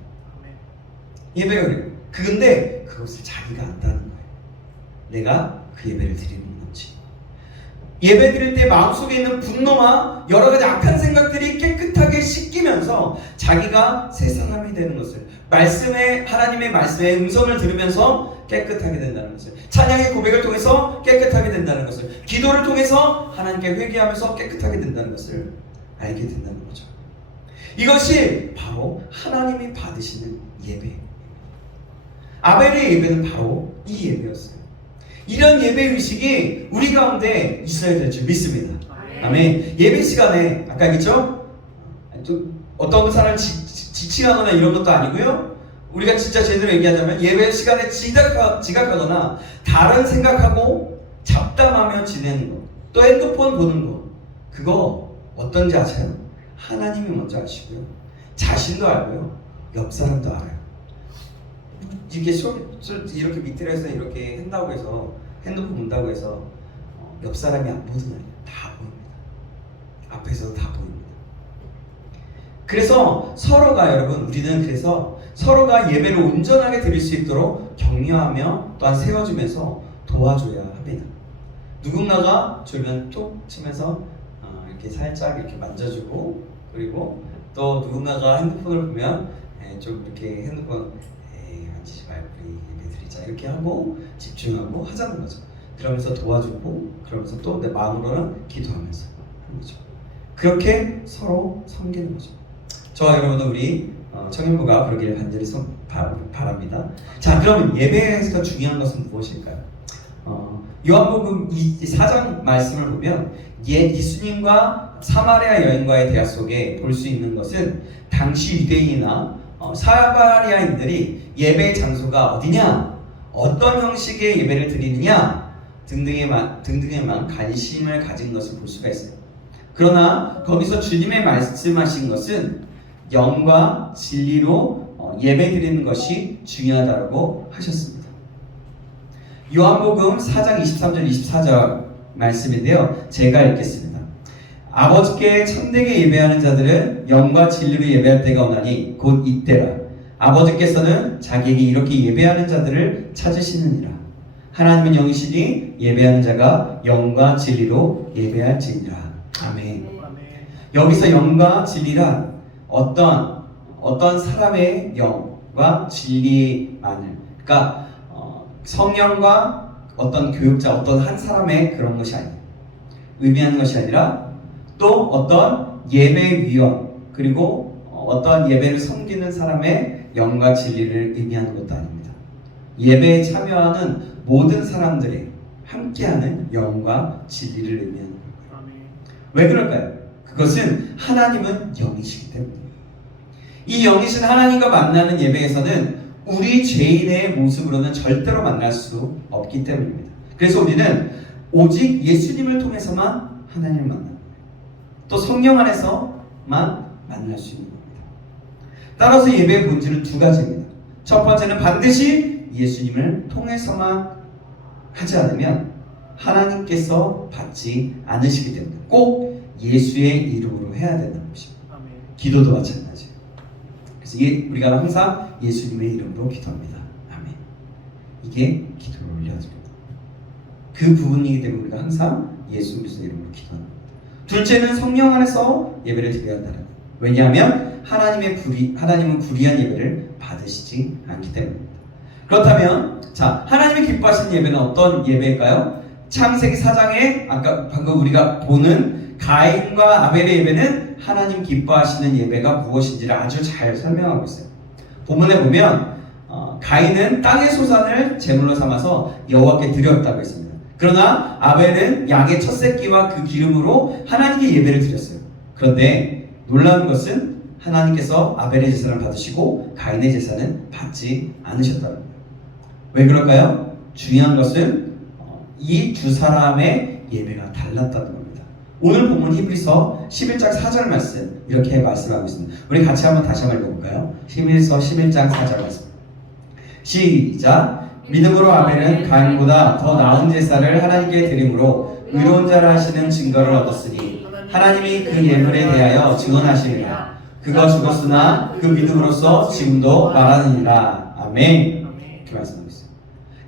예배가 그래요. 근데 그것을 자기가 안다는 거예요. 내가 그 예배를 드리는 건지. 예배 드릴 때 마음속에 있는 분노와 여러 가지 악한 생각들이 깨끗하게 씻기면서 자기가 새 사람이 되는 것을, 하나님의 말씀의 음성을 들으면서 깨끗하게 된다는 것을, 찬양의 고백을 통해서 깨끗하게 된다는 것을, 기도를 통해서 하나님께 회개하면서 깨끗하게 된다는 것을 알게 된다는 거죠. 이것이 바로 하나님이 받으시는 예배입니다. 아벨의 예배는 바로 이 예배였어요. 이런 예배 의식이 우리 가운데 있어야 될 줄 믿습니다. 아멘. 예배 시간에 아까 얘기했죠? 어떤 사람을 지칭하거나 이런 것도 아니고요. 우리가 진짜 제대로 얘기하자면 예배 시간에 지각하거나 다른 생각하고 잡담하며 지내는 것, 또 핸드폰 보는 것, 그거 어떤지 아세요? 하나님이 먼저 아시고요. 자신도 알고요. 옆 사람도 알아요. 이게 이렇게 밑으로 해서 이렇게 한다고 해서 핸드폰 본다고 해서 옆 사람이 안 보는 거 아니에요. 다 보입니다. 앞에서도 다 보입니다. 그래서 서로가 여러분 우리는 그래서 서로가 예배를 온전하게 드릴 수 있도록 격려하며 또한 세워주면서 도와줘야 합니다. 누군가가 졸면 톡 치면서 이렇게 살짝 이렇게 만져주고 그리고 또 누군가가 핸드폰을 보면 좀 이렇게 핸드폰 만지지 말고 우리 예배 드리자 이렇게 하고 집중하고 하자는 거죠. 그러면서 도와주고 그러면서 또 내 마음으로는 기도하면서 하는 거죠. 그렇게 서로 섬기는 거죠. 저와 여러분도 우리 청년부가 그러기를 간절히 바랍니다. 자, 그러면 예배에서 중요한 것은 무엇일까요? 요한복음 4장 말씀을 보면 예수님과 사마리아 여인과의 대화 속에 볼 수 있는 것은 당시 유대인이나 사마리아인들이 예배 장소가 어디냐, 어떤 형식의 예배를 드리느냐 등등에만 관심을 가진 것을 볼 수가 있어요. 그러나 거기서 주님의 말씀하신 것은 영과 진리로 예배 드리는 것이 중요하다고 하셨습니다. 요한복음 4장 23절 24절 말씀인데요. 제가 읽겠습니다. 아버지께 참되게 예배하는 자들은 영과 진리로 예배할 때가 오나니 곧 이때라. 아버지께서는 자기에게 이렇게 예배하는 자들을 찾으시느니라. 하나님은 영이시니 예배하는 자가 영과 진리로 예배할지니라. 아멘. 여기서 영과 진리란 어떤 사람의 영과 진리만을, 그러니까 성령과 어떤 교육자, 어떤 한 사람의 그런 것이 아니에요. 의미하는 것이 아니라 또 어떤 예배 위원, 그리고 어떤 예배를 섬기는 사람의 영과 진리를 의미하는 것도 아닙니다. 예배에 참여하는 모든 사람들의 함께하는 영과 진리를 의미하는 거예요. 왜 그럴까요? 그것은 하나님은 영이시기 때문이에요. 이 영이신 하나님과 만나는 예배에서는 우리 죄인의 모습으로는 절대로 만날 수 없기 때문입니다. 그래서 우리는 오직 예수님을 통해서만 하나님을 만납니다. 또 성령 안에서만 만날 수 있는 겁니다. 따라서 예배의 본질은 두 가지입니다. 첫 번째는 반드시 예수님을 통해서만 하지 않으면 하나님께서 받지 않으시기 때문에 꼭 예수의 이름으로 해야 된다는 것입니다. 기도도 마찬가지예요. 그래서 우리가 항상 예수님의 이름으로 기도합니다. 아멘. 이게 기도를 올려줍니다. 그 부분이기 때문에 우리가 항상 예수 그리스도의 이름으로 기도합니다. 둘째는 성령 안에서 예배를 드려야 한다는 거예요. 왜냐하면 하나님은 불의한 예배를 받으시지 않기 때문입니다. 그렇다면 자, 하나님이 기뻐하시는 예배는 어떤 예배일까요? 창세기 4장에 아까 방금 우리가 보는 가인과 아벨의 예배는 하나님 기뻐하시는 예배가 무엇인지를 아주 잘 설명하고 있어요. 본문에 보면 가인은 땅의 소산을 제물로 삼아서 여호와께 드렸다고 했습니다. 그러나 아벨은 양의 첫 새끼와 그 기름으로 하나님께 예배를 드렸어요. 그런데 놀라운 것은 하나님께서 아벨의 제사를 받으시고 가인의 제사는 받지 않으셨다는 거예요. 왜 그럴까요? 중요한 것은 이 두 사람의 예배가 달랐다는 겁니다. 오늘 본문 히브리서 11장 4절 말씀 이렇게 말씀하고 있습니다. 우리 같이 다시 한번 읽어볼까요? 히브리서 11장 4절 말씀. 시작. 믿음으로 아벨은 가인보다 더 나은 제사를 하나님께 드림으로 의로운 자라 하시는 증거를 얻었으니 하나님이 그 예물에 대하여 증언하시리라. 그가 죽었으나 그 믿음으로써 지금도 말하느니라. 아멘. 이렇게 말씀하고 있어요.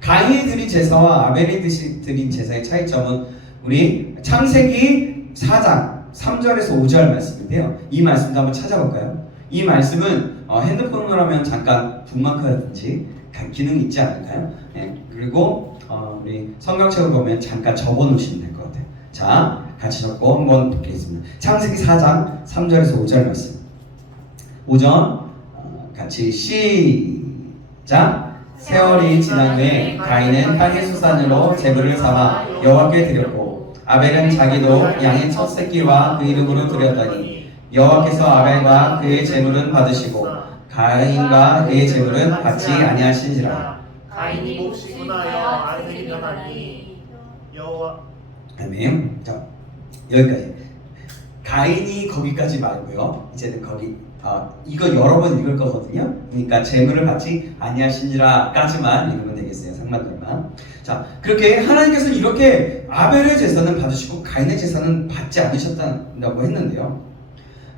가인이 드린 제사와 아벨이 드린 제사의 차이점은 우리 창세기 4장 3절에서 5절 말씀인데요. 이 말씀도 한번 찾아볼까요? 이 말씀은 핸드폰으로 하면 잠깐 북마크라든지 기능이 있지 않을까요? 네. 그리고 우리 성경책을 보면 잠깐 적어놓으시면 될 것 같아요. 자, 같이 적고 한번 보겠습니다. 창세기 4장 3절에서 5절 말씀. 5절 같이 시작. 세월이 지난 후에 가인은 땅의 수산으로 제물을 삼아 여호와께 드렸고 아벨은 자기도 양의 첫 새끼와 그 이름으로 드렸더니 여호와께서 아벨과 그의 제물은 받으시고 가인과 그의 제물은 받지 아니하시니라. 가인이 몹시 분하여 아들이 일어나니 여호와 아멘. 자, 여기까지. 가인이 거기까지 말고요. 이제는 거기 이거 여러 번 읽을 거거든요. 그러니까 제물을 받지 아니하시니라까지만 읽으면 되겠어요. 상반절만. 자, 그렇게 하나님께서는 이렇게 아벨의 제사는 받으시고 가인의 제사는 받지 않으셨다고 했는데요.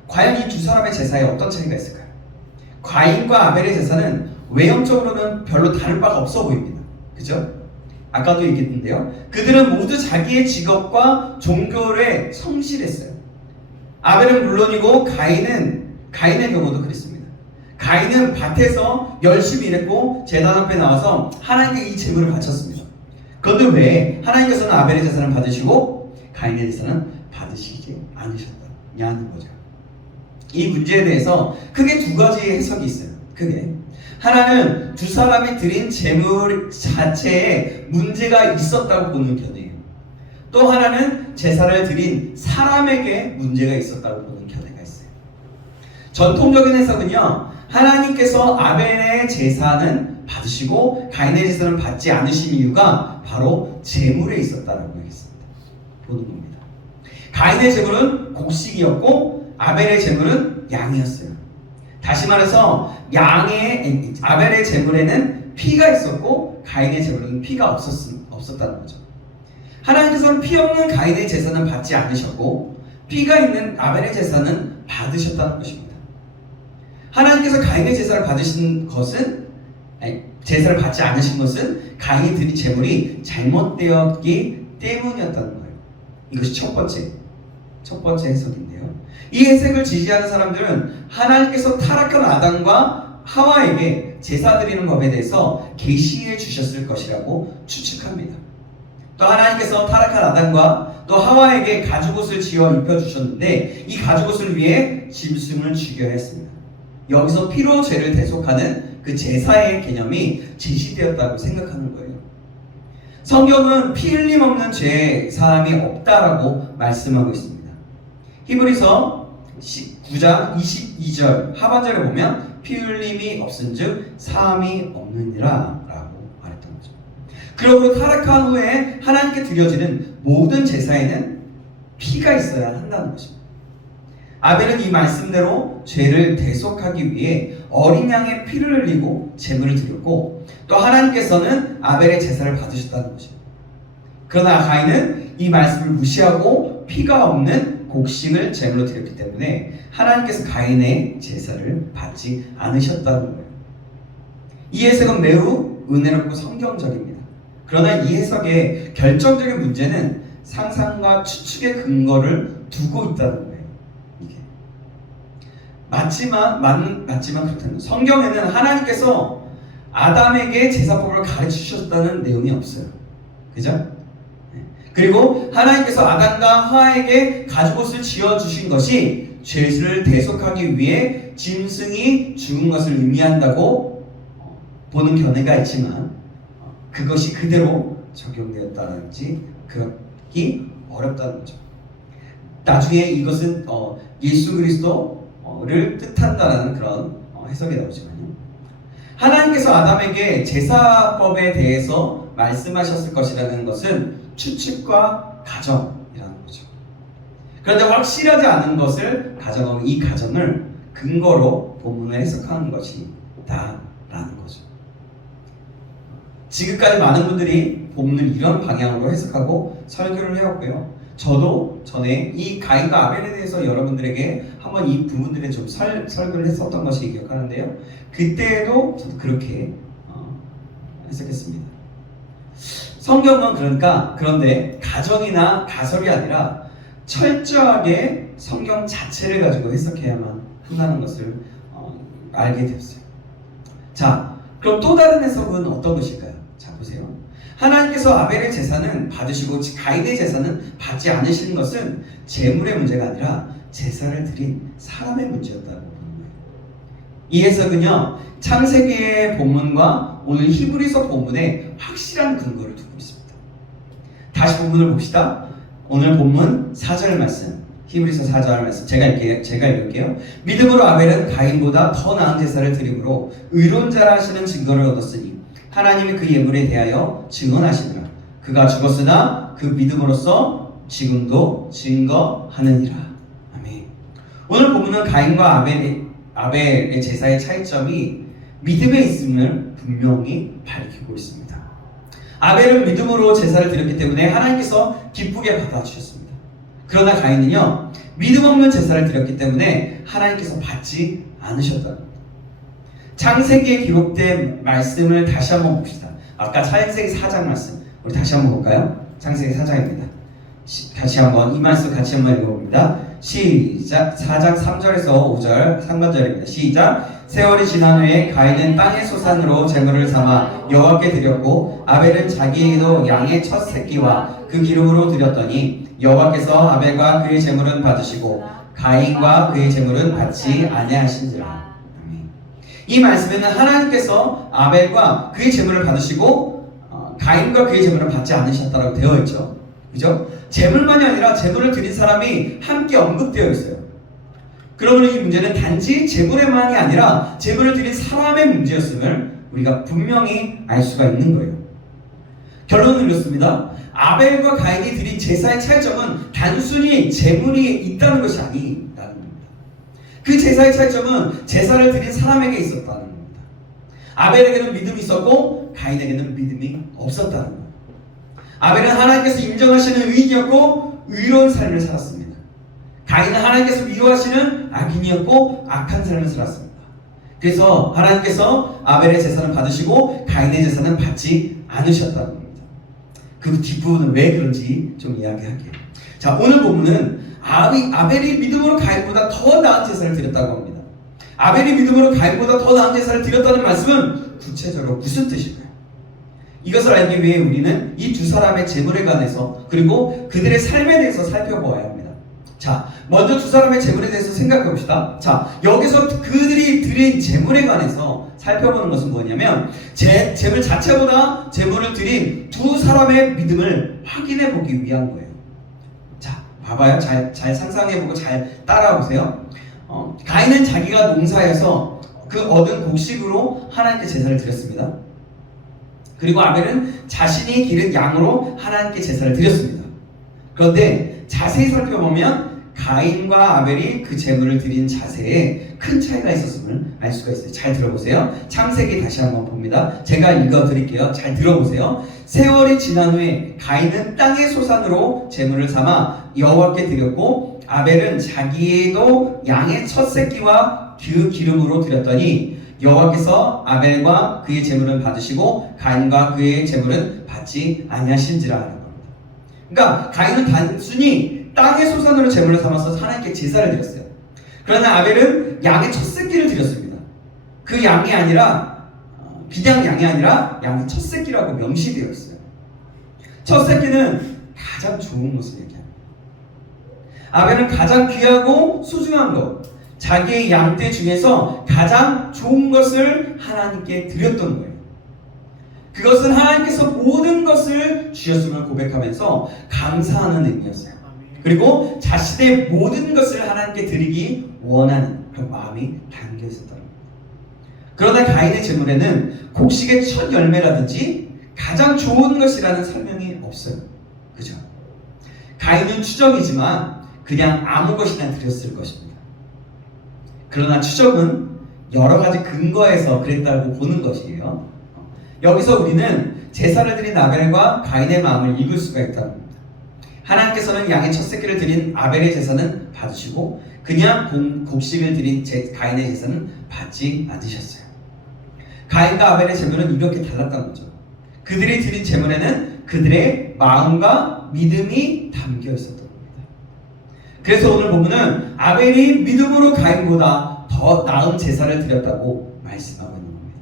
과연 이 두 사람의 제사에 어떤 차이가 있을까요? 가인과 아벨의 제사는 외형적으로는 별로 다를 바가 없어 보입니다. 그죠? 아까도 얘기했는데요. 그들은 모두 자기의 직업과 종교에 성실했어요. 아벨은 물론이고 가인의 경우도 그랬습니다. 가인은 밭에서 열심히 일했고 제단 앞에 나와서 하나님께 이 제물을 바쳤습니다. 그런데 왜 하나님께서는 아벨의 제사는 받으시고 가인의 제사는 받으시지 않으셨다냐는 거죠. 이 문제에 대해서 크게 두 가지의 해석이 있어요. 크게 하나는 두 사람이 드린 제물 자체에 문제가 있었다고 보는 견해예요. 또 하나는 제사를 드린 사람에게 문제가 있었다고 보는 견해가 있어요. 전통적인 해석은요, 하나님께서 아벨의 제사는 받으시고 가인의 제사는 받지 않으신 이유가 바로 제물에 있었다라고 하겠습니다. 보는 겁니다. 가인의 제물은 곡식이었고 아벨의 제물은 양이었어요. 다시 말해서 아벨의 제물에는 피가 있었고 가인의 제물에는 피가 없었다는 거죠. 하나님께서는 피 없는 가인의 제사는 받지 않으셨고 피가 있는 아벨의 제사는 받으셨다는 것입니다. 하나님께서 가인의 제사를 제사를 받지 않으신 것은 가인이 드린 제물이 잘못되었기 때문이었다는 거예요. 이것이 첫 번째 해석인데요. 이 해석을 지지하는 사람들은 하나님께서 타락한 아담과 하와에게 제사 드리는 법에 대해서 계시해 주셨을 것이라고 추측합니다. 또 하나님께서 타락한 아담과 또 하와에게 가죽옷을 지어 입혀주셨는데 이 가죽옷을 위해 짐승을 죽여야 했습니다. 여기서 피로 죄를 대속하는 그 제사의 개념이 제시되었다고 생각하는 거예요. 성경은 피 흘림 없는 죄 사함이 없다라고 말씀하고 있습니다. 히브리서 9장 22절 하반절에 보면 피 흘림이 없은즉 사함이 없느니라 라고 말했던 거죠. 그러므로 타락한 후에 하나님께 드려지는 모든 제사에는 피가 있어야 한다는 것입니다. 아벨은 이 말씀대로 죄를 대속하기 위해 어린 양의 피를 흘리고 제물을 드렸고 또 하나님께서는 아벨의 제사를 받으셨다는 것입니다. 그러나 가인은 이 말씀을 무시하고 피가 없는 곡식을 제물로 드렸기 때문에 하나님께서 가인의 제사를 받지 않으셨다는 거예요. 이 해석은 매우 은혜롭고 성경적입니다. 그러나 이 해석의 결정적인 문제는 상상과 추측의 근거를 두고 있다는 거예요. 이게 맞지만 그렇다면 성경에는 하나님께서 아담에게 제사법을 가르치셨다는 내용이 없어요. 그죠? 그리고 하나님께서 아담과 하와에게 가죽옷을 지어주신 것이 죄를 대속하기 위해 짐승이 죽은 것을 의미한다고 보는 견해가 있지만 그것이 그대로 적용되었다든지 그렇기 어렵다는 거죠. 나중에 이것은 예수 그리스도를 뜻한다라는 그런 해석이 나오지만요. 하나님께서 아담에게 제사법에 대해서 말씀하셨을 것이라는 것은 추측과 가정이라는 거죠. 그런데 확실하지 않은 것을 가정하고 이 가정을 근거로 본문을 해석하는 것이다라는 거죠. 지금까지 많은 분들이 본문을 이런 방향으로 해석하고 설교를 해왔고요. 저도 전에 이 가인과 아벨에 대해서 여러분들에게 한번 이 부분들에 좀 설교를 했었던 것이 기억하는데요. 그때도 저도 그렇게 해석했습니다. 성경은 그런데 가정이나 가설이 아니라 철저하게 성경 자체를 가지고 해석해야만 한다는 것을 알게 되었어요. 자, 그럼 또 다른 해석은 어떤 것일까요? 자, 보세요. 하나님께서 아벨의 제사는 받으시고 가인의 제사는 받지 않으시는 것은 제물의 문제가 아니라 제사를 드린 사람의 문제였다고 보는 거예요. 이 해석은요, 창세기의 본문과 오늘 히브리서 본문에 확실한 근거를 두고 있습니다. 다시 본문을 봅시다. 오늘 본문 4절 말씀 히브리서 4절 말씀 제가 읽을게요. 믿음으로 아벨은 가인보다 더 나은 제사를 드림으로 의로운 자라 하시는 증거를 얻었으니 하나님이 그 예물에 대하여 증언하시니라. 그가 죽었으나 그 믿음으로써 지금도 증거하느니라. 아멘. 오늘 본문은 가인과 아벨의 제사의 차이점이 믿음에 있음을 분명히 밝히고 있습니다. 아벨은 믿음으로 제사를 드렸기 때문에 하나님께서 기쁘게 받아주셨습니다. 그러나 가인은요, 믿음 없는 제사를 드렸기 때문에 하나님께서 받지 않으셨다는 겁니다. 창세기에 기록된 말씀을 다시 한번 봅시다. 아까 창세기 4장 말씀 우리 다시 한번 볼까요? 창세기 4장입니다. 같이 한번 이 말씀 같이 한번 읽어봅니다. 시작. 4장 3절에서 5절 상반절입니다. 시작. 세월이 지난 후에 가인은 땅의 소산으로 제물을 삼아 여호와께 드렸고 아벨은 자기도 양의 첫 새끼와 그 기름으로 드렸더니 여호와께서 아벨과 그의 제물은 받으시고 가인과 그의 제물은 받지 아니하신지라. 이 말씀에는 하나님께서 아벨과 그의 제물을 받으시고 가인과 그의 제물을 받지 않으셨다고 되어 있죠. 그죠? 제물만이 아니라 제물을 드린 사람이 함께 언급되어 있어요. 그러면 이 문제는 단지 제물에만이 아니라 제물을 드린 사람의 문제였음을 우리가 분명히 알 수가 있는 거예요. 결론은 이렇습니다. 아벨과 가인이 드린 제사의 차이점은 단순히 제물이 있다는 것이 아니라는 겁니다. 그 제사의 차이점은 제사를 드린 사람에게 있었다는 겁니다. 아벨에게는 믿음이 있었고 가인에게는 믿음이 없었다는 겁니다. 아벨은 하나님께서 인정하시는 의인이었고 의로운 삶을 살았습니다. 가인은 하나님께서 미워하시는 악인이었고 악한 삶을 살았습니다. 그래서 하나님께서 아벨의 제사는 받으시고 가인의 제사는 받지 않으셨다는 겁니다. 그 뒷부분은 왜 그런지 좀 이야기할게요. 자, 오늘 본문은 아벨이 믿음으로 가인보다 더 나은 제사를 드렸다고 합니다. 아벨이 믿음으로 가인보다 더 나은 제사를 드렸다는 말씀은 구체적으로 무슨 뜻일까요? 이것을 알기 위해 우리는 이 두 사람의 제물에 관해서 그리고 그들의 삶에 대해서 살펴보아야 합니다. 자, 먼저 두 사람의 제물에 대해서 생각해 봅시다. 자, 여기서 그들이 드린 제물에 관해서 살펴보는 것은 뭐냐면 제물 자체보다 제물을 드린 두 사람의 믿음을 확인해 보기 위한 거예요. 자, 봐봐요. 잘 상상해 보고 잘 따라와 보세요. 가인은 자기가 농사에서 그 얻은 곡식으로 하나님께 제사를 드렸습니다. 그리고 아벨은 자신이 기른 양으로 하나님께 제사를 드렸습니다. 그런데 자세히 살펴보면 가인과 아벨이 그 제물을 드린 자세에 큰 차이가 있었음을 알 수가 있어요. 잘 들어보세요. 창세기 다시 한번 봅니다. 제가 읽어드릴게요. 잘 들어보세요. 세월이 지난 후에 가인은 땅의 소산으로 제물을 삼아 여호와께 드렸고 아벨은 자기도 양의 첫 새끼와 그 기름으로 드렸더니 여호와께서 아벨과 그의 제물은 받으시고 가인과 그의 제물은 받지 아니하신지라 하는 겁니다. 그러니까 가인은 단순히 땅의 소산으로 제물을 삼아서 하나님께 제사를 드렸어요. 그러나 아벨은 양의 첫 새끼를 드렸습니다. 그 양이 아니라 그냥 양이 아니라 양의 첫 새끼라고 명시되어 있어요. 첫 새끼는 가장 좋은 것을 얘기합니다. 아벨은 가장 귀하고 소중한 것, 자기의 양떼 중에서 가장 좋은 것을 하나님께 드렸던 거예요. 그것은 하나님께서 모든 것을 주셨음을 고백하면서 감사하는 의미였어요. 그리고 자신의 모든 것을 하나님께 드리기 원하는 그런 마음이 담겨 있었다는 겁니다. 그러나 가인의 제물에는 곡식의 첫 열매라든지 가장 좋은 것이라는 설명이 없어요. 그죠? 가인은 추정이지만 그냥 아무 것이나 드렸을 것입니다. 그러나 추정은 여러 가지 근거에서 그랬다고 보는 것이에요. 여기서 우리는 제사를 드린 아벨과 가인의 마음을 읽을 수가 있다는 겁니다. 하나님께서는 양의 첫 새끼를 드린 아벨의 제사는 받으시고 그냥 곡식을 드린 가인의 제사는 받지 않으셨어요. 가인과 아벨의 제물은 이렇게 달랐다는 거죠. 그들이 드린 제물에는 그들의 마음과 믿음이 담겨 있었던 겁니다. 그래서 오늘 본문은 아벨이 믿음으로 가인보다 더 나은 제사를 드렸다고 말씀하고 있는 겁니다.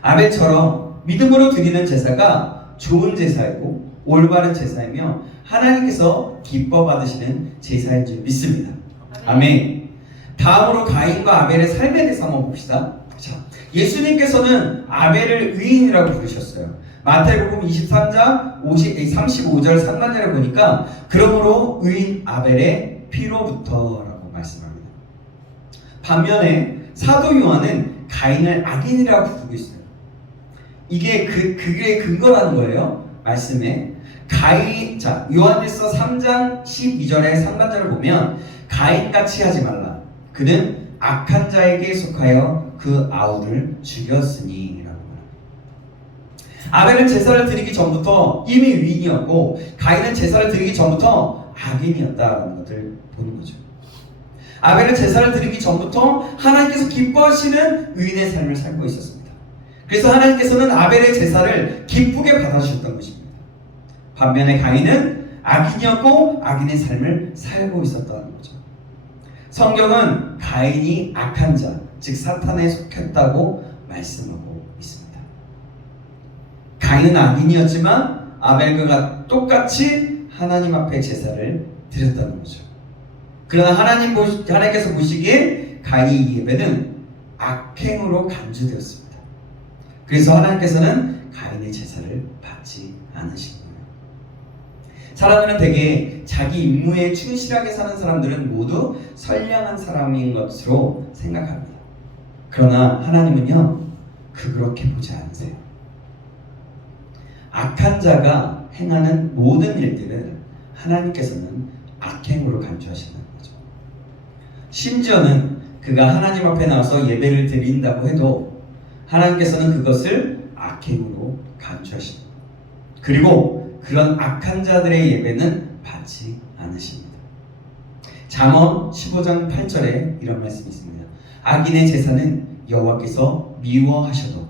아벨처럼 믿음으로 드리는 제사가 좋은 제사이고 올바른 제사이며 하나님께서 기뻐 받으시는 제사인 줄 믿습니다. 아멘. 다음으로 가인과 아벨의 삶에 대해서 한번 봅시다. 자, 예수님께서는 아벨을 의인이라고 부르셨어요. 마태복음 23장 35절 상반절에 보니까 그러므로 의인 아벨의 피로부터라고 말씀합니다. 반면에 사도 요한은 가인을 악인이라고 부르고 있어요. 이게 그의 근거라는 거예요. 말씀에 자 요한일서 3장 12절의 상반절을 보면 가인같이 하지 말라. 그는 악한 자에게 속하여 그 아우를 죽였으니 라고 말합니다. 아벨은 제사를 드리기 전부터 이미 의인이었고 가인은 제사를 드리기 전부터 악인이었다는 것을 보는 거죠. 아벨은 제사를 드리기 전부터 하나님께서 기뻐하시는 의인의 삶을 살고 있었습니다. 그래서 하나님께서는 아벨의 제사를 기쁘게 받아주셨던 것입니다. 반면에 가인은 악인이었고 악인의 삶을 살고 있었다는 거죠. 성경은 가인이 악한 자, 즉 사탄에 속했다고 말씀하고 있습니다. 가인은 악인이었지만 아벨과 똑같이 하나님 앞에 제사를 드렸다는 거죠. 그러나 하나님께서 보시기에 가인의 이 예배는 악행으로 간주되었습니다. 그래서 하나님께서는 가인의 제사를 받지 않으신 거예요. 사람들은 대개 자기 임무에 충실하게 사는 사람들은 모두 선량한 사람인 것으로 생각합니다. 그러나 하나님은요, 그렇게 보지 않으세요. 악한 자가 행하는 모든 일들을 하나님께서는 악행으로 간주하신다는 거죠. 심지어는 그가 하나님 앞에 나와서 예배를 드린다고 해도 하나님께서는 그것을 악행으로 간주하십니다. 그리고 그런 악한 자들의 예배는 받지 않으십니다. 잠언 15장 8절에 이런 말씀이 있습니다. 악인의 제사는 여호와께서 미워하셔도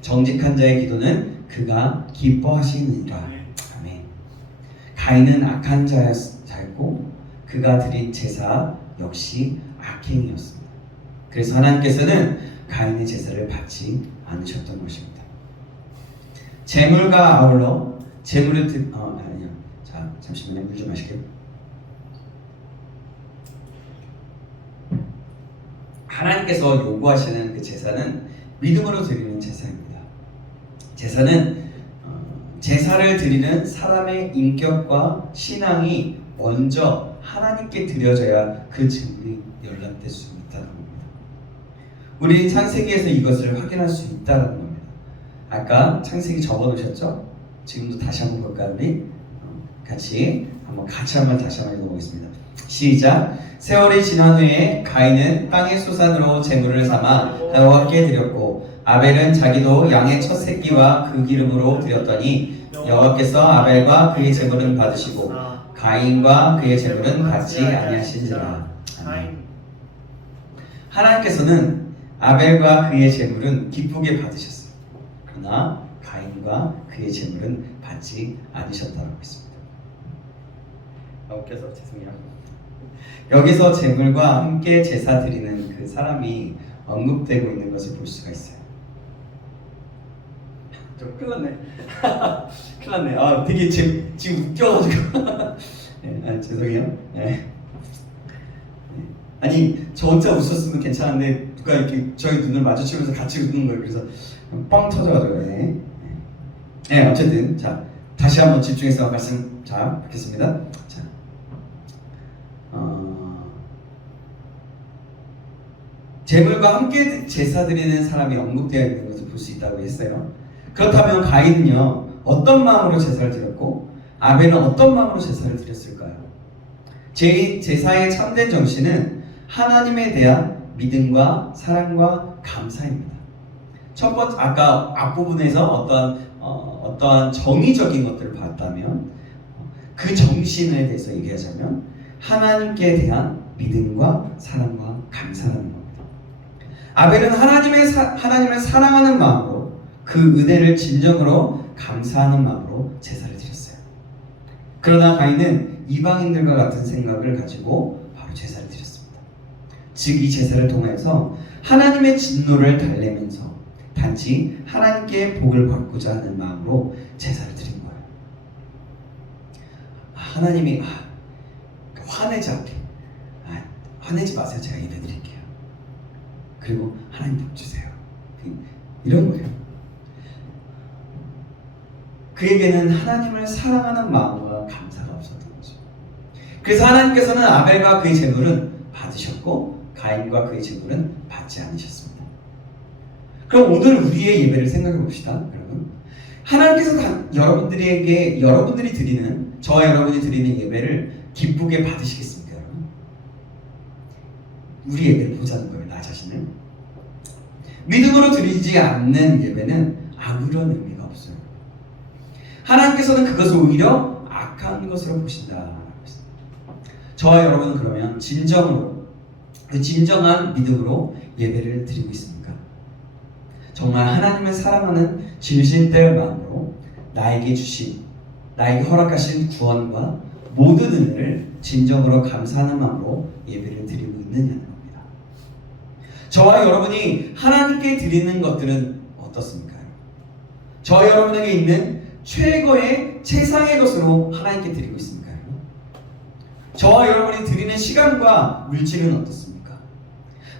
정직한 자의 기도는 그가 기뻐하시느니라. 아멘. 가인은 악한 자였고 그가 드린 제사 역시 악행이었습니다. 그래서 하나님께서는 가인의 제사를 받지 않으셨던 것입니다. 제물과 아울러 제물을 아니요. 자, 잠시만요. 물 좀 마실게요. 하나님께서 요구하시는 그 제사는 믿음으로 드리는 제사입니다. 제사는 제사를 드리는 사람의 인격과 신앙이 먼저 하나님께 드려져야 그 제물이 연락될 수 있다는 겁니다. 우리는 창세기에서 이것을 확인할 수 있다는 겁니다. 아까 창세기 적어놓으셨죠? 지금도 다시 한번 볼까요? 우리 같이 한번 다시 한번 읽어보겠습니다. 시작. 세월이 지난 후에 가인은 땅의 수산으로 제물을 삼아 여호와께 드렸고 아벨은 자기도 양의 첫 새끼와 그 기름으로 드렸더니 여호와께서 아벨과 그의 제물은 받으시고 가인과 그의 제물은 받지 아니하신지라. 하나님께서는 아벨과 그의 제물은 기쁘게 받으셨어요. 그러나 가인과 그의 제물은 받지 않으셨다고 했습니다. 웃겨서 죄송해요. 여기서 제물과 함께 제사 드리는 그 사람이 언급되고 있는 것을 볼 수가 있어요. 좀 큰일 났네. 큰일 났네. 아, 되게 지금 웃겨가지고. 네, 죄송해요. 네. 아니, 저 혼자 웃었으면 괜찮은데 누가 이렇게 저희 눈을 마주치면서 같이 웃는 거예요. 그래서 뻥 터져가지고. 네. 네, 어쨌든 자 다시 한번 집중해서 말씀 듣겠습니다. 자, 제물과 함께 제사 드리는 사람이 언급되어 있는 것을 볼 수 있다고 했어요. 그렇다면 가인은요 어떤 마음으로 제사를 드렸고 아벨은 어떤 마음으로 제사를 드렸을까요? 제사의 참된 정신은 하나님에 대한 믿음과 사랑과 감사입니다. 첫 번째, 아까 앞부분에서 어떠한 정의적인 것들을 봤다면 그 정신에 대해서 얘기하자면 하나님께 대한 믿음과 사랑과 감사라는 겁니다. 아벨은 하나님을 사랑하는 마음으로 그 은혜를 진정으로 감사하는 마음으로 제사를 드렸어요. 그러나 가인은 이방인들과 같은 생각을 가지고 바로 제사를 드렸습니다. 즉 이 제사를 통해서 하나님의 진노를 달래면서 단지 하나님께 복을 받고자 하는 마음으로 제사를 드린 거예요. 하나님이 화내지 마세요. 제가 예배 드릴게요. 그리고 하나님 복 주세요. 이런 거예요. 그에게는 하나님을 사랑하는 마음과 감사가 없었던 거죠. 그래서 하나님께서는 아벨과 그의 제물은 받으셨고 가인과 그의 제물은 받지 않으셨습니다. 그럼 오늘 우리의 예배를 생각해 봅시다, 여러분. 하나님께서 여러분들이 드리는, 저와 여러분이 드리는 예배를 기쁘게 받으시겠습니까, 여러분? 우리 예배를 보자는 거예요, 나 자신을. 믿음으로 드리지 않는 예배는 아무런 의미가 없어요. 하나님께서는 그것을 오히려 악한 것으로 보신다. 저와 여러분은 그러면 진정한 믿음으로 예배를 드리고 있습니까? 정말 하나님을 사랑하는 진실된 마음으로 나에게 허락하신 구원과 모든 은혜를 진정으로 감사하는 마음으로 예배를 드리고 있느냐는 겁니다. 저와 여러분이 하나님께 드리는 것들은 어떻습니까? 저와 여러분에게 있는 최고의 최상의 것으로 하나님께 드리고 있습니까? 저와 여러분이 드리는 시간과 물질은 어떻습니까?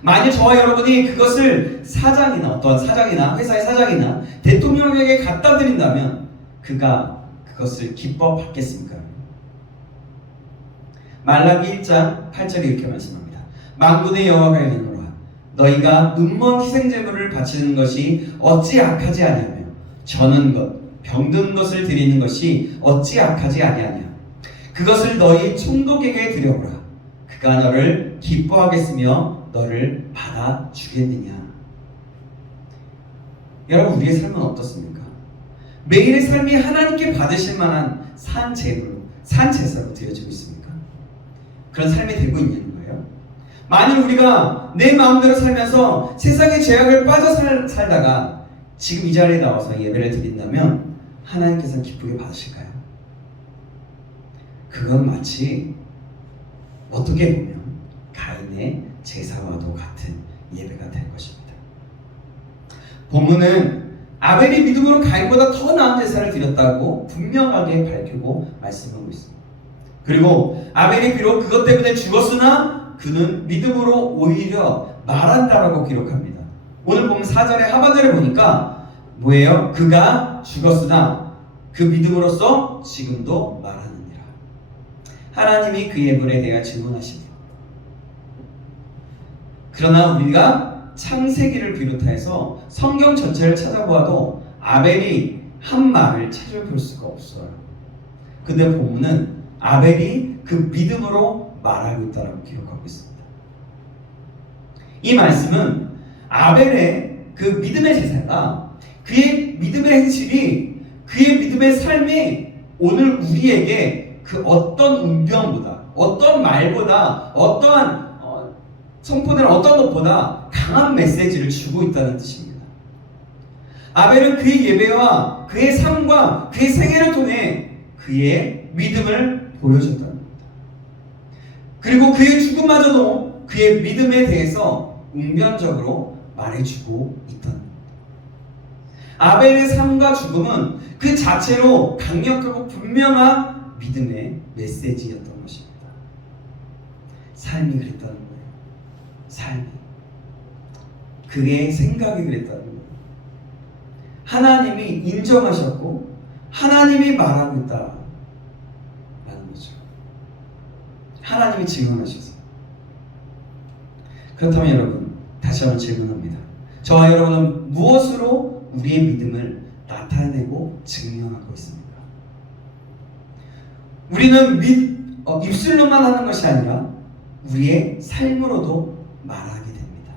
만약 저와 여러분이 그것을 어떤 사장이나 회사의 사장이나 대통령에게 갖다 드린다면 그가 그것을 기뻐 받겠습니까? 말라기 1장 8절에 이렇게 말씀합니다. 만군의 여호와가 이르노라 너희가 눈먼 희생제물을 바치는 것이 어찌 악하지 아니하며 저는 것 병든 것을 드리는 것이 어찌 악하지 아니하냐 그것을 너희 총독에게 드려보라 그가 너를 기뻐하겠으며 너를 받아주겠느냐. 여러분 우리의 삶은 어떻습니까? 매일의 삶이 하나님께 받으실 만한 산 제사로 드려지고 있습니까? 그런 삶이 되고 있는 거예요? 만일 우리가 내 마음대로 살면서 세상의 죄악을 빠져 살다가 지금 이 자리에 나와서 예배를 드린다면 하나님께서는 기쁘게 받으실까요? 그건 마치 어떻게 보면 가인의 제사와도 같은 예배가 될 것입니다. 본문은 아벨이 믿음으로 가인보다 더 나은 제사를 드렸다고 분명하게 밝히고 말씀하고 있습니다. 그리고 아벨이 비록 그것 때문에 죽었으나 그는 믿음으로 오히려 말한다라고 기록합니다. 오늘 보면 4절의 하반절에 보니까 뭐예요? 그가 죽었으나 그 믿음으로써 지금도 말하느니라. 하나님이 그 예물에 대해 질문하십니다. 그러나 우리가 창세기를 비롯해서 성경 전체를 찾아보아도 아벨이 한 말을 찾아볼 수가 없어요. 근데 본문은 아벨이 그 믿음으로 말하고 있다고 기록하고 있습니다. 이 말씀은 아벨의 그 믿음의 제사가 그의 믿음의 행실이 그의 믿음의 삶이 오늘 우리에게 그 어떤 운명보다 어떤 말보다 어떠한 선포되는 어떤 것보다 강한 메시지를 주고 있다는 뜻입니다. 아벨은 그의 예배와 그의 삶과 그의 생애를 통해 그의 믿음을 보여줬다는 겁니다. 그리고 그의 죽음마저도 그의 믿음에 대해서 웅변적으로 말해주고 있다는 겁니다. 아벨의 삶과 죽음은 그 자체로 강력하고 분명한 믿음의 메시지였던 것입니다. 삶이 그랬다는 거예요. 삶이. 그의 생각이 그랬다는 거예요. 하나님이 인정하셨고 하나님이 말하고 있다라는 거죠. 하나님이 증언하셔서. 그렇다면 여러분 다시 한번 질문합니다. 저와 여러분은 무엇으로 우리의 믿음을 나타내고 증명하고 있습니까? 우리는 입술로만 하는 것이 아니라 우리의 삶으로도 말하게 됩니다.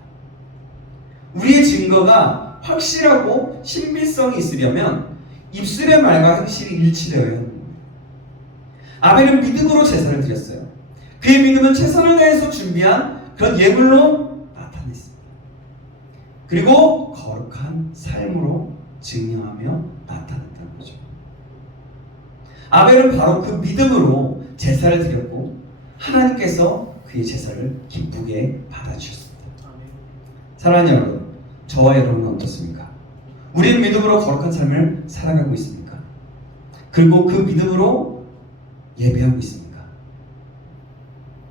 우리의 증거가 확실하고 신빙성이 있으려면 입술의 말과 행실이 일치되어야 합니다. 아벨은 믿음으로 제사를 드렸어요. 그의 믿음은 최선을 다해서 준비한 그런 예물로 나타냈습니다. 그리고 거룩한 삶으로 증명하며 나타냈다는 거죠. 아벨은 바로 그 믿음으로 제사를 드렸고 하나님께서 그의 제사를 기쁘게 받아주셨습니다. 사랑하는 여러분, 저와 여러분은 어떻습니까? 우리는 믿음으로 거룩한 삶을 살아가고 있습니까? 그리고 그 믿음으로 예배하고 있습니까?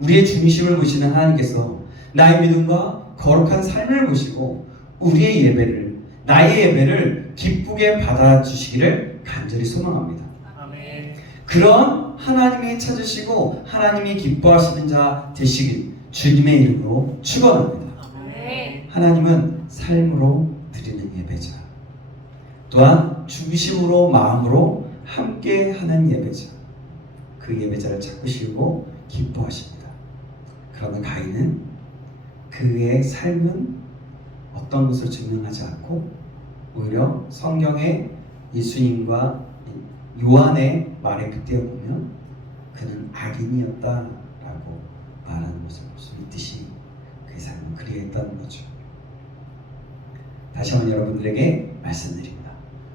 우리의 중심을 보시는 하나님께서 나의 믿음과 거룩한 삶을 보시고 우리의 예배를, 나의 예배를 기쁘게 받아주시기를 간절히 소망합니다. 아멘. 그런 하나님이 찾으시고 하나님이 기뻐하시는 자 되시길 주님의 이름으로 축원합니다. 아멘. 하나님은 삶으로 드리는 예배자, 또한 중심으로 마음으로 함께하는 예배자, 그 예배자를 찾으시고 기뻐하십니다. 그러나 가인은 그의 삶은 어떤 것을 증명하지 않고 오히려 성경의 예수님과 요한의 말에 빗대어 보면 그는 악인이었다라고 말하는 것을 볼 수 있듯이 그의 삶은 그리했다는 거죠. 다시 한번 여러분들에게 말씀드립니다.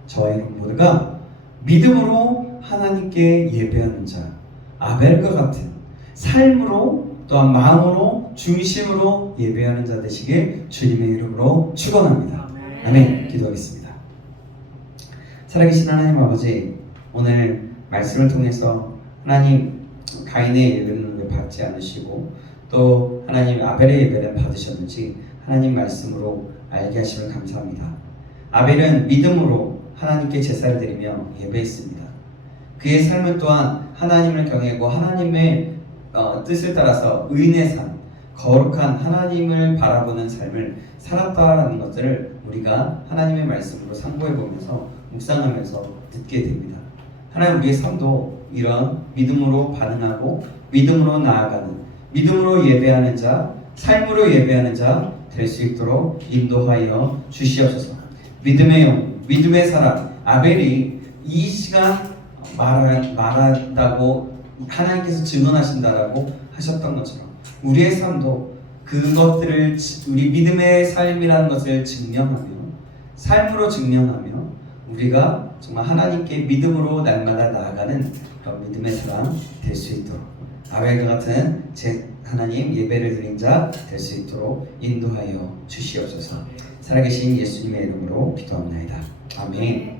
저와 여러분 모두가 믿음으로 하나님께 예배하는 자, 아벨과 같은 삶으로 또한 마음으로 중심으로 예배하는 자 되시길 주님의 이름으로 축원합니다. 아멘. 기도하겠습니다. 살아계신 하나님 아버지, 오늘 말씀을 통해서 하나님 가인의 예배는 왜 받지 않으시고 또 하나님 아벨의 예배는 받으셨는지 하나님 말씀으로 알게 하심을 감사합니다. 아벨은 믿음으로 하나님께 제사를 드리며 예배했습니다. 그의 삶은 또한 하나님을 경외하고 하나님의 뜻을 따라서 의인의 삶, 거룩한 하나님을 바라보는 삶을 살았다라는 것들을 우리가 하나님의 말씀으로 상고해 보면서 묵상하면서 듣게 됩니다. 하나님, 우리의 삶도 이런 믿음으로 반응하고 믿음으로 나아가는, 믿음으로 예배하는 자, 삶으로 예배하는 자 될 수 있도록 인도하여 주시옵소서. 믿음의 영, 믿음의 사람 아벨이 이 시간 말한다고 하나님께서 증언하신다라고 하셨던 것처럼 우리의 삶도 그것들을 우리 믿음의 삶이라는 것을 증명하며 삶으로 증명하며 우리가 정말 하나님께 믿음으로 날마다 나아가는 그런 믿음의 사람 될 수 있도록 아벨과 같은 하나님 예배를 드린 자 될 수 있도록 인도하여 주시옵소서. 살아계신 예수님의 이름으로 기도합니다. 아멘.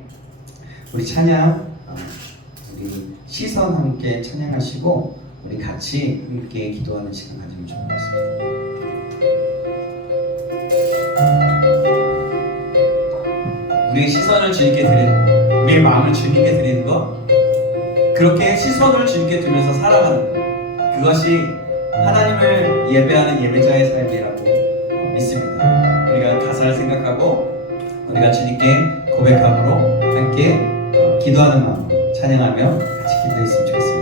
우리 찬양, 우리 시선 함께 찬양하시고 우리 같이 함께 기도하는 시간 가지면 좋을 것 같습니다. 우리의 시선을 주님께 드리는, 우리의 마음을 주님께 드리는 것, 그렇게 시선을 주님께 두면서 살아가는 것, 그것이 하나님을 예배하는 예배자의 삶이라고 믿습니다. 우리가 가사를 생각하고 우리가 주님께 고백함으로 함께 기도하는 마음으로 찬양하며 같이 기도했으면 좋겠습니다.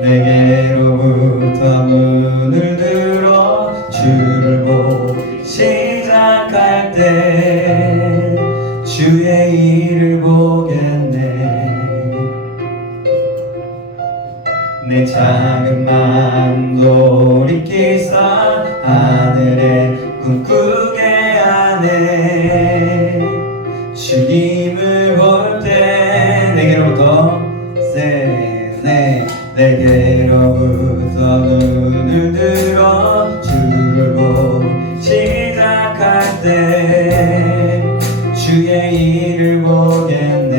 내게로부터 문을 들어 주를 보기 시작할 때 주의 일을 보겠네. 내 작은 맘 돌이키사 하늘에 꿈꾸게 하네. 주님을 볼 때 내게로부터 내게로부터 눈을 들어 주를 보기 시작할 때 주의 일을 보겠네.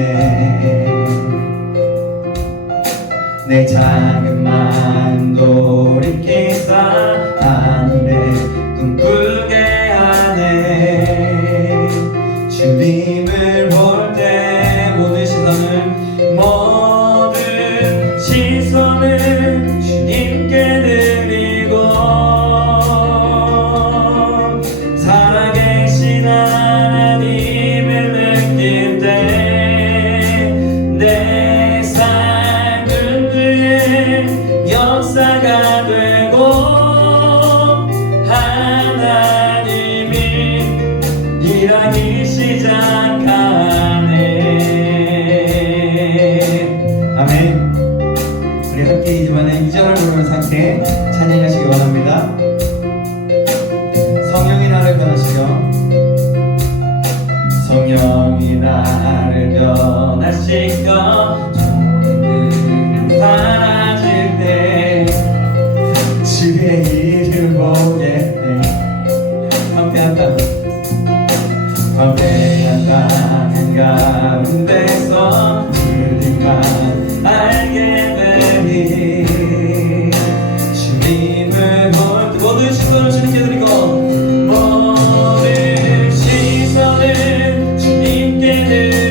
내 작은 맘 돌이키사 하늘에 꿈꾸게 하네. 주님을 볼 때 모든 시선을 주님께 드리고 살아계신 하나님을 느낄 때 내 삶은 주의 역사가 되고 하나님이 일하기 시작하네. 아멘. 우리 함께 이번에 2절을 부르면서 함께 찬양하시기 원합니다. 성령이 나를 변하시며 성령이 나를 변하시며 조금 사라질 때 주의 일을 보겠네. 함께한다. 함께한다는 가운데서 주님만 알게 되니 주님을 볼 때 모든 시선을 주님께 드리고 모든 시선을 주님께 드리고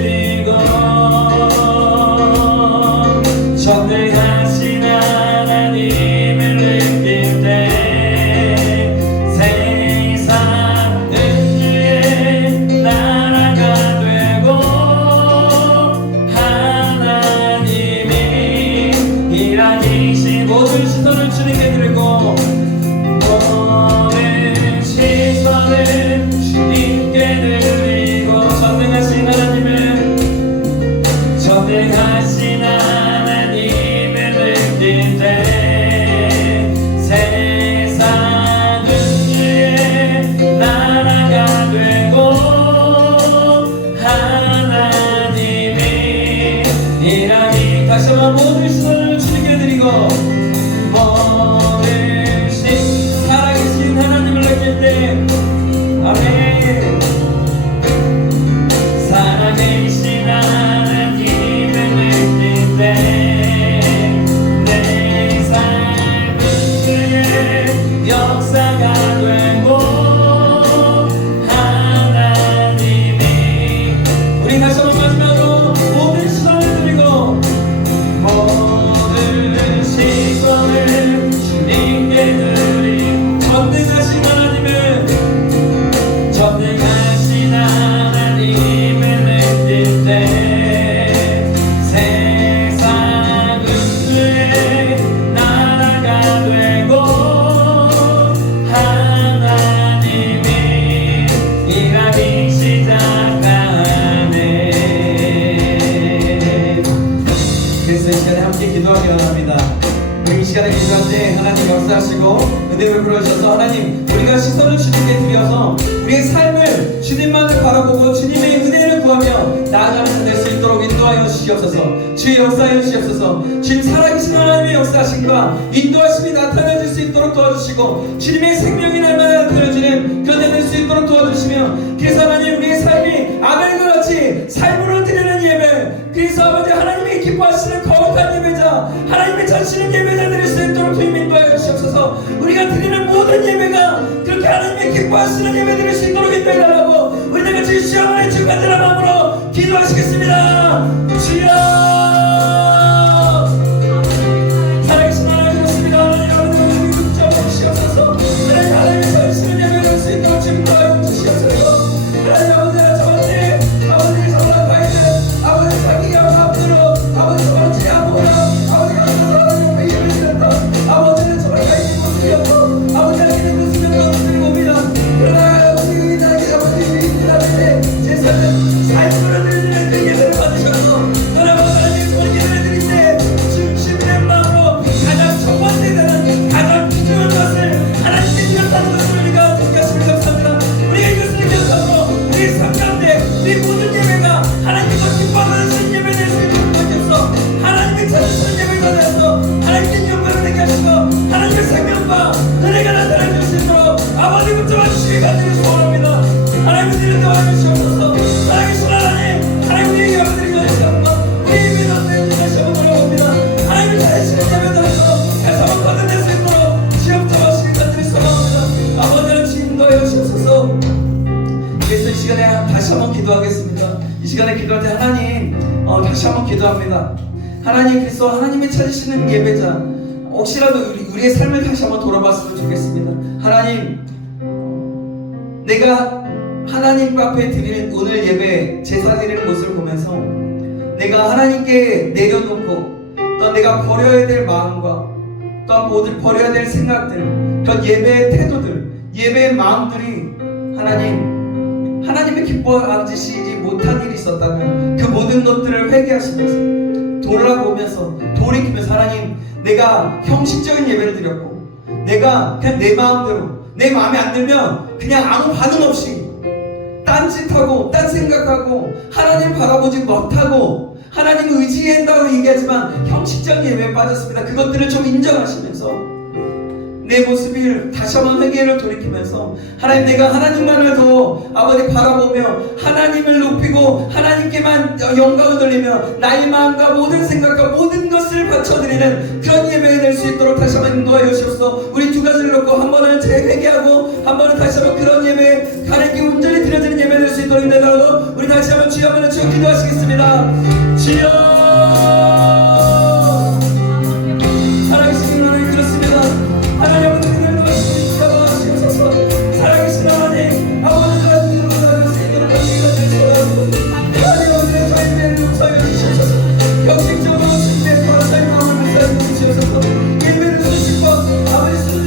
하시고 은혜 베풀어 주셔서 하나님 우리가 시선을 주님께 드려서 우리의 삶을 주님만을 바라보고 주님의 은혜를 구하며 나아가는 자 될 수 있도록 인도하여 주시옵소서. 주의 역사하여 주시옵소서. 주님 살아계신 하나님의 역사하심과 인도하심이 나타나질 수 있도록 도와주시고 주님의 생명이 날마다 드려지는 그런 자 될 수 있도록 도와주시며 그래서 하나님 우리의 삶이 아벨과 같이 삶으로 드리는 예배 그래서 아버지 하나님이 기뻐하시는 거룩한 예배자 하나님이 찾으시는 예배자 드릴 수 있도록 주님 인도하여 주시옵소서. 우리가 드리는 모든 예배가 그렇게 하나님이 기뻐하시는 예배 드릴 수 있도록 인도해달라고 우리 같이 시험을 주간절한 마음으로 기도하시겠습니다. 주여 살아계신 하나님 그렇습니다. 하나님 아버지 좀 주시옵소서. 하나님이 찾으시는 예배 드릴 수 있도록 인도하여 주시옵소서. 하나님 아버지 저한테 아버지 정말 과연 아버지 자기가 마음대로 아버지 저한테 아무나 아버지가 하나님 예배를 드렸다. 아버지는 정말 가있는 모습이었고 아버지가 있는 모습이었고 모습이 옵니다. 그러나 아버지 나에게 아버지 나한테 제 삶으로 드리는 그 예배를 받으셔서 떠나고 하나님 정말 예배를 드릴 때 중심된 마음으로 가장 첫 번째 되는 가장 귀중한 것을 하나님께 드렸다는 것을 우리가 생각하시면 감사합니다. 우리가 이것을 기억하고 우리 삶 가운데 우리 모든 예배가 하나님께서 기뻐하시는 예배 될 수 있도록 도와주셔서 하나님이 찾으시는 예배가 되어서 하나님께 영광을 되게 하시고 하나님의 생명과 은혜가 나타나게 하시도록 아버지 붙잡아 주시기 간절히 소원합니다. 하나님 우리를 도와주시옵소서. 살아계신 하나님 하나님 우리의 여러분들이 도와주시옵소서. 우리 예배는 어떤 다시 한번 돌아옵니다. 하나님이 찾으시는 예배들에서 다시 한번 받아낼 수 있도록 지역 잡아주시기 간절히 소원합니다. 아버지를 인도하여 주옵소서. 그래서 이 시간에 다시 한번 기도하겠습니다. 이 시간에 기도할 때 하나님 다시 한번 기도합니다. 하나님 그래서 하나님이 찾으시는 예배자 혹시라도 우리의 삶을 다시 한번 돌아봤으면 좋겠습니다. 하나님 내가 하나님 앞에 드리는 오늘 예배 제사 드리는 모습을 보면서 내가 하나님께 내려놓고 또 내가 버려야 될 마음과 또 모든 버려야 될 생각들 또 예배의 태도들 예배의 마음들이 하나님이 기뻐하시지 못한 일이 있었다면 그 모든 것들을 회개하시면서 돌아보면서 돌이키면서 하나님 내가 형식적인 예배를 드렸고 내가 그냥 내 마음대로 내 마음에 안 들면 그냥 아무 반응 없이 딴짓하고 딴 생각하고 하나님 바라보지 못하고 하나님을 의지한다고 얘기하지만 형식적인 예배에 빠졌습니다. 그것들을 좀 인정하시면서 내 모습을 다시 한번 회개를 돌이키면서 하나님 내가 하나님만을 더 아버지 바라보며 하나님을 높이고 하나님께만 영광을 돌리며 나의 마음과 모든 생각과 모든 것을 바쳐드리는 그런 예배가 될 수 있도록 다시 한번 인도하여 주셔서 우리 두 가지를 놓고 한 번은 재회개하고 한 번은 다시 한번 그런 예배 하나님께 온전히 드려지는 예배 될 수 있도록 인도하고 우리 다시 한번 주여 한번 주여 기도하시겠습니다. 주여 살아계신 하나님 그렇습니다. 하나님 아버지 그들을 도와주시옵소서. 살아계신 하나님 아버지 하나님을 도와줄 수 있도록 하나님과 되시옵소서. 하나님 아버지 저희들을 용서하여 주시옵소서. 형식적으로 주님의 거룩한 마음을 붙잡아 주시옵소서. 예배를 드리시고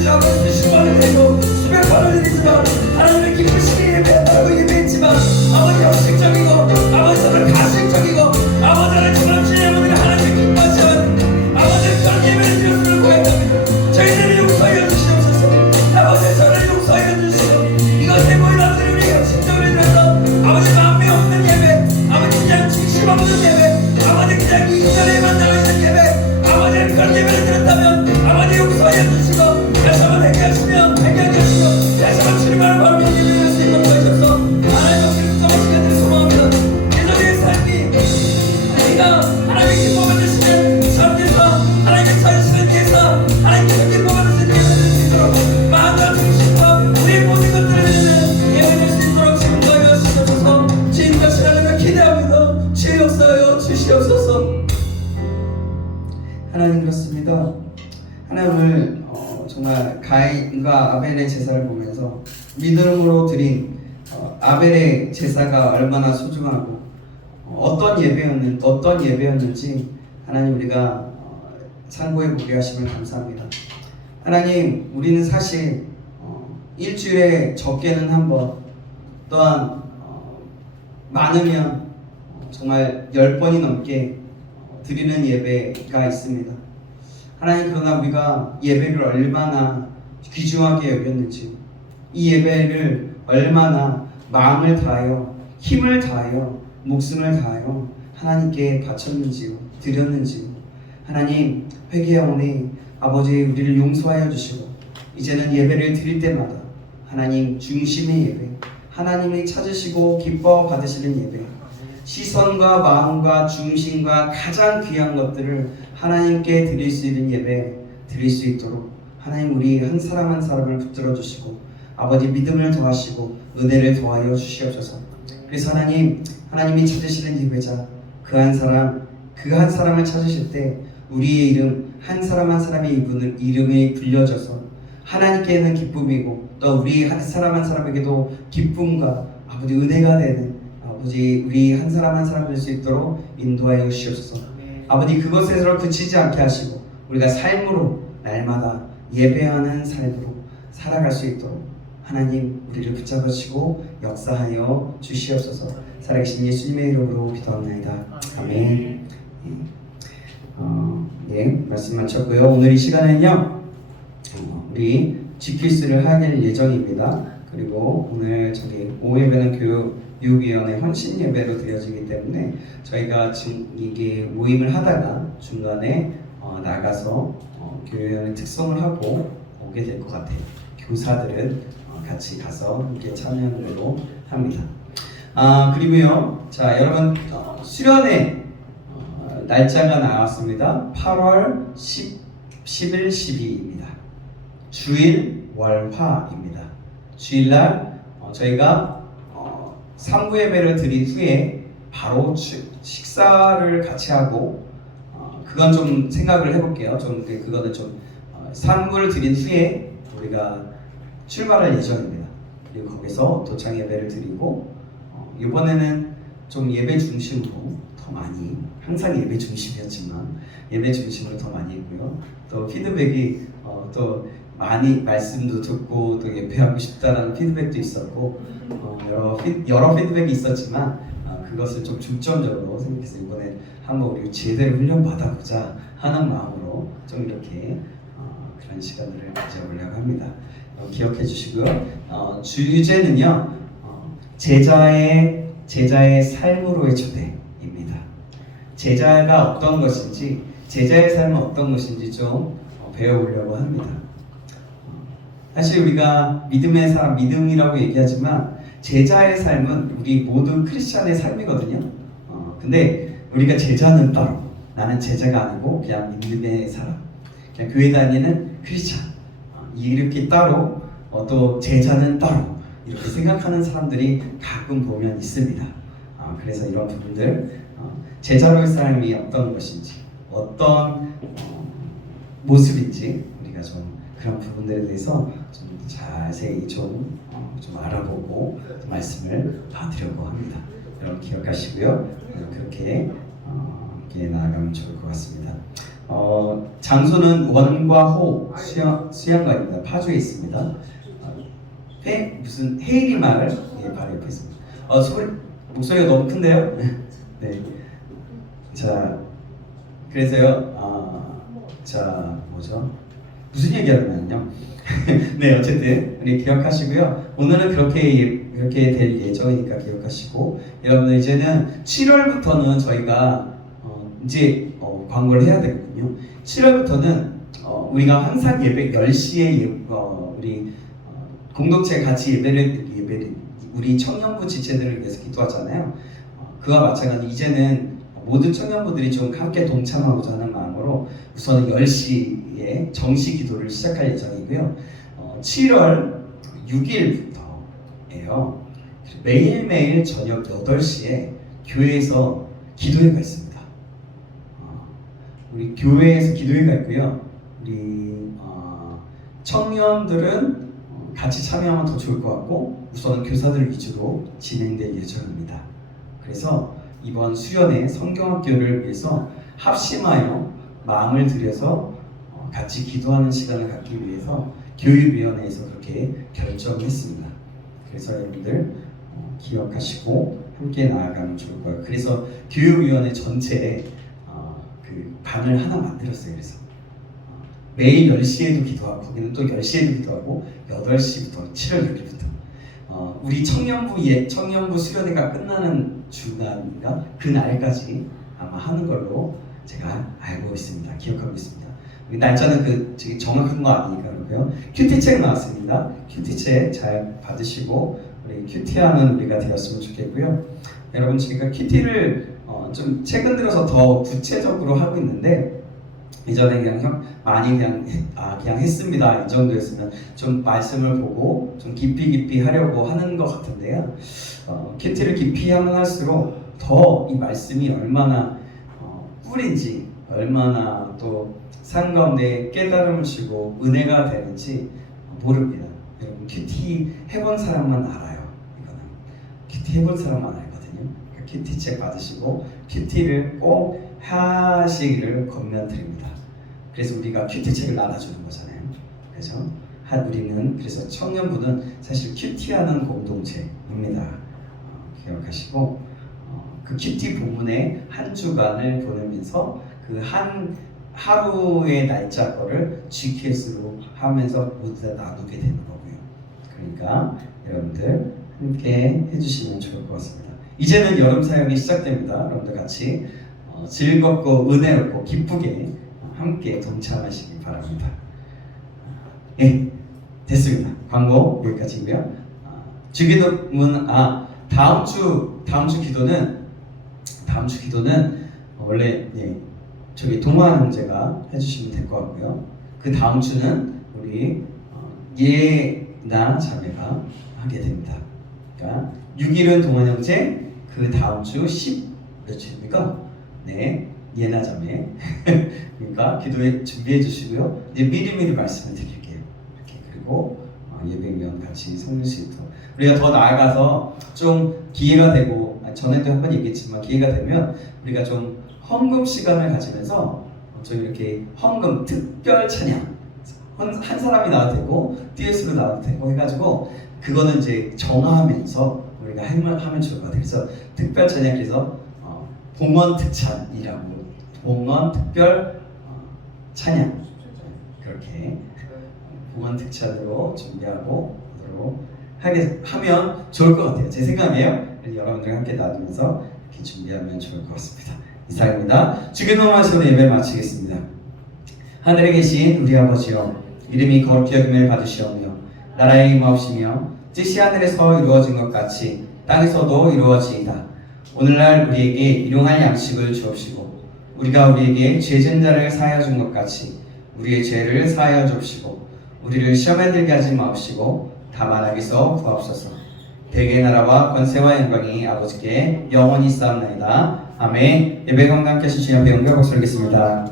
아버지 수십번을 드리고 수백 번을 드리지만 하나님의 기쁘시게 예배한다고 예배했지만 아버지 형식적이고 아버지 정말 가식적이고 아버지 하나님 정말 주님의 하나님의 기뻐하지 않은 아버지 그런 예배를 드렸음을 고백합니다. 저희들을 용서하여 주시옵소서. 아버지 저를 용서하여 주시고 이것에 모인 아버지 우리 형식적으로 드려서 아버지 마음에 없는 예배 아버지 그냥 진심 없는 예배 아버지 그냥 이전에만 나와있는 예배 아버지 그런 예배를 드렸다면 아버지 용서하여 주시고 다시 한번 회개하시며 회개하게 하시고 다시 한번 주님을 바로 예배를 할 수 있도록 도와주셔서 하나님 앞에 붙잡으시게 되는 소망합니다. 예전의 삶이 우리가 하나님의 기뻐 받으시는 삶에서 하나님의 찾으시는 예사 하나님께서 기뻐 받으시는 예배를 될 수 있도록 마음과 중심과 우리의 모든 것들을 드리는 예배를 될 수 있도록 지금 도와주어 주시옵소서. 주님 다시 하나님을 기대합니다. 주의 역사하여 주시옵소서. 하나님 그렇습니다. 하나님을 정말 가인과 아벨의 제사를 보면서 믿음으로 드린 아벨의 제사가 얼마나 소중하고 어떤 예배였는지 하나님 우리가 참고해 보게 하시면 감사합니다. 하나님 우리는 사실 일주일에 적게는 한 번 또한 많으면 정말 10번이 넘게 드리는 예배가 있습니다. 하나님, 그러나 우리가 예배를 얼마나 귀중하게 여겼는지, 이 예배를 얼마나 마음을 다하여 힘을 다하여 목숨을 다하여 하나님께 바쳤는지요, 드렸는지요. 하나님, 회개하오니 아버지, 우리를 용서하여 주시고 이제는 예배를 드릴 때마다 하나님 중심의 예배, 하나님이 찾으시고 기뻐 받으시는 예배, 시선과 마음과 중심과 가장 귀한 것들을 하나님께 드릴 수 있는 예배 드릴 수 있도록 하나님, 우리 한 사람 한 사람을 붙들어 주시고 아버지, 믿음을 더하시고 은혜를 더하여 주시옵소서. 그래서 하나님, 하나님이 찾으시는 예배자 그 한 사람을 찾으실 때 우리의 이름, 한 사람 한 사람의 이름이 불려져서 하나님께는 기쁨이고 또 우리 한 사람 한 사람에게도 기쁨과 아버지 은혜가 되는 아버지, 우리 한 사람 한 사람 될 수 있도록 인도하여 주시옵소서. 아버지, 그것에서 그치지 않게 하시고 우리가 삶으로 날마다 예배하는 삶으로 살아갈 수 있도록 하나님, 우리를 붙잡으시고 역사하여 주시옵소서. 살아계신 예수님의 이름으로 기도합나이다. 아멘. 말씀 마쳤고요. 오늘 이 시간에는요, 우리 G퀴즈를 하게 예정입니다. 그리고 오늘 저기 오예배는 교육위원회 헌신 예배로 드려지기 때문에 저희가 지금 이게 모임을 하다가 중간에 나가서 교육위원회 특송을 하고 오게 될 것 같아요. 교사들은 같이 가서 함께 참여하는 걸로 합니다. 그리고요, 자 여러분, 수련회 날짜가 나왔습니다. 8월 10일, 12일입니다. 주일 월화입니다. 주일날 저희가 3부 예배를 드린 후에 바로 식사를 같이 하고 그건 좀 생각을 해볼게요. 그거는 좀 3부를 드린 후에 우리가 출발할 예정입니다. 그리고 거기서 도착 예배를 드리고 이번에는 좀 예배 중심으로 더 많이, 항상 예배 중심이었지만 예배 중심으로 더 많이 했고요. 또 피드백이 또 많이 말씀도 듣고 또 예배하고 싶다라는 피드백도 있었고 여러 피드백이 있었지만 그것을 좀 중점적으로 생각해서 이번에 한번 우리 제대로 훈련 받아보자 하는 마음으로 좀 이렇게 그런 시간들을 가져보려고 합니다. 기억해 주시고요. 주제는요, 제자의 삶으로의 초대입니다. 제자가 어떤 것인지, 제자의 삶은 어떤 것인지 좀 배워보려고 합니다. 사실 우리가 믿음의 사람, 믿음이라고 얘기하지만 제자의 삶은 우리 모든 크리스찬의 삶이거든요. 근데 우리가 제자는 따로, 나는 제자가 아니고 그냥 믿음의 사람, 그냥 교회 다니는 크리스찬, 이렇게 따로 또 제자는 따로 이렇게 생각하는 사람들이 가끔 보면 있습니다. 그래서 이런 부분들, 제자로의 삶이 어떤 것인지, 어떤 모습인지 우리가 좀 그런 부분들에 대해서 좀 자세히 좀 알아보고 말씀을 받으려고 합니다. 여러분 기억하시고요. 그렇게 나아가면 좋을 것 같습니다. 장소는 원과 호 수양관입니다. 파주에 있습니다. 무슨 헤이리 마을 바로 옆에 있습니다. 목소리가 너무 큰데요? 네. 자, 그래서요. 자, 뭐죠? 무슨 얘기하냐면요. 네, 어쨌든 우리 기억하시고요. 오늘은 그렇게 될 예정이니까 기억하시고, 여러분 이제는 7월부터는 저희가 이제 광고를 해야 되거든요. 7월부터는 우리가 항상 예배 10시에 우리 공동체 같이 예배를 우리 청년부 지체들을 위해서 기도하잖아요. 그와 마찬가지 이제는 모든 청년부들이 좀 함께 동참하고자 하는 마음으로 우선 10시에 정시 기도를 시작할 예정이고요. 7월 6일부터예요. 매일매일 저녁 8시에 교회에서 기도회가 있습니다. 우리 교회에서 기도회가 있고요. 우리 청년들은 같이 참여하면 더 좋을 것 같고 우선은 교사들 위주로 진행될 예정입니다. 그래서 이번 수련회 성경학교를 위해서 합심하여 마음을 들여서 같이 기도하는 시간을 갖기 위해서 교육위원회에서 그렇게 결정했습니다. 그래서 여러분들 기억하시고 함께 나아가면 좋을 거예요. 그래서 교육위원회 전체에 그 반을 하나 만들었어요. 그래서 매일 10시에도 기도하고 거기는 또 10시에도 기도하고 8시부터 7월 6일부터 우리 청년부 수련회가 끝나는 주간인가 그 날까지 아마 하는 걸로 제가 알고 있습니다. 기억하고 있습니다. 날짜는 되게 정확한 거 아니니까 그렇고요. 큐티책 나왔습니다. 큐티책 잘 받으시고 우리 큐티하는 우리가 되었으면 좋겠고요. 여러분 제가 큐티를 좀 최근 들어서 더 구체적으로 하고 있는데 이전에 그냥 많이 그냥 했습니다 이 정도였으면 좀 말씀을 보고 좀 깊이 하려고 하는 것 같은데요. 큐티를 깊이 하면 할수록 더 이 말씀이 얼마나 꿀인지 얼마나 또 삶 가운데 깨달음을 주고 은혜가 되는지 모릅니다. 여러분 큐티 해본 사람만 알아요. 이거는 큐티 해본 사람만 알거든요. 그러니까 큐티책 받으시고 큐티를 꼭 하시기를 권면드립니다. 그래서 우리가 큐티책을 나눠주는 거잖아요. 그래서 우리는 그래서 청년부는 사실 큐티하는 공동체입니다. 기억하시고 그 큐티 부분에 한 주간을 보내면서 그 한 하루의 날짜 거를 GPS로 하면서 모두 다 나누게 되는 거고요. 그러니까 여러분들 함께 해주시면 좋을 것 같습니다. 이제는 여름 사역이 시작됩니다. 여러분들 같이 즐겁고 은혜롭고 기쁘게 함께 동참하시기 바랍니다. 예, 됐습니다. 광고 여기까지고요. 주기도문 다음 주 기도는 원래 저기 동환 형제가 해주시면 될 것 같고요. 그 다음 주는 우리 예나 자매가 하게 됩니다. 그러니까 6일은 동환 형제, 그 다음 주 10며칠입니까? 네, 예나 자매. 그러니까 기도에 준비해 주시고요. 이제 미리미리 말씀을 드릴게요. 이렇게 그리고 예배면 같이 섬길 수 있도록 우리가 더 나아가서 좀 기회가 되고 전에도 한번 얘기했지만 기회가 되면 우리가 좀 헌금 시간을 가지면서 좀 이렇게 헌금 특별 찬양 한 사람이 나와도 되고 듀엣으로 나와도 되고 해가지고 그거는 이제 정하면서 우리가 하면 좋을 것 같아요. 그래서 특별 찬양 그래서 봉헌 특찬이라고 봉헌 특별 찬양 그렇게 봉헌 특찬으로 준비하고 하면 좋을 것 같아요. 제 생각이에요. 여러분들과 함께 나누면서 이렇게 준비하면 좋을 것 같습니다. 이상입니다. 주기도문 하시고 예배를 마치겠습니다. 하늘에 계신 우리 아버지여 이름이 거룩히 여김을 받으시오며 나라의 임하옵시며 뜻이 하늘에서 이루어진 것 같이 땅에서도 이루어지이다. 오늘날 우리에게 일용할 양식을 주옵시고 우리가 우리에게 죄진 자를 사하여 준 것 같이 우리의 죄를 사하여 주옵시고 우리를 시험에 들게 하지 마옵시고 다만 악에서 구하옵소서. 대개의 나라와 권세와 영광이 아버지께 영원히 쌓옵나이다. 아멘. 예배 건강케 하신 주님 앞에 영광 박수 드리겠습니다.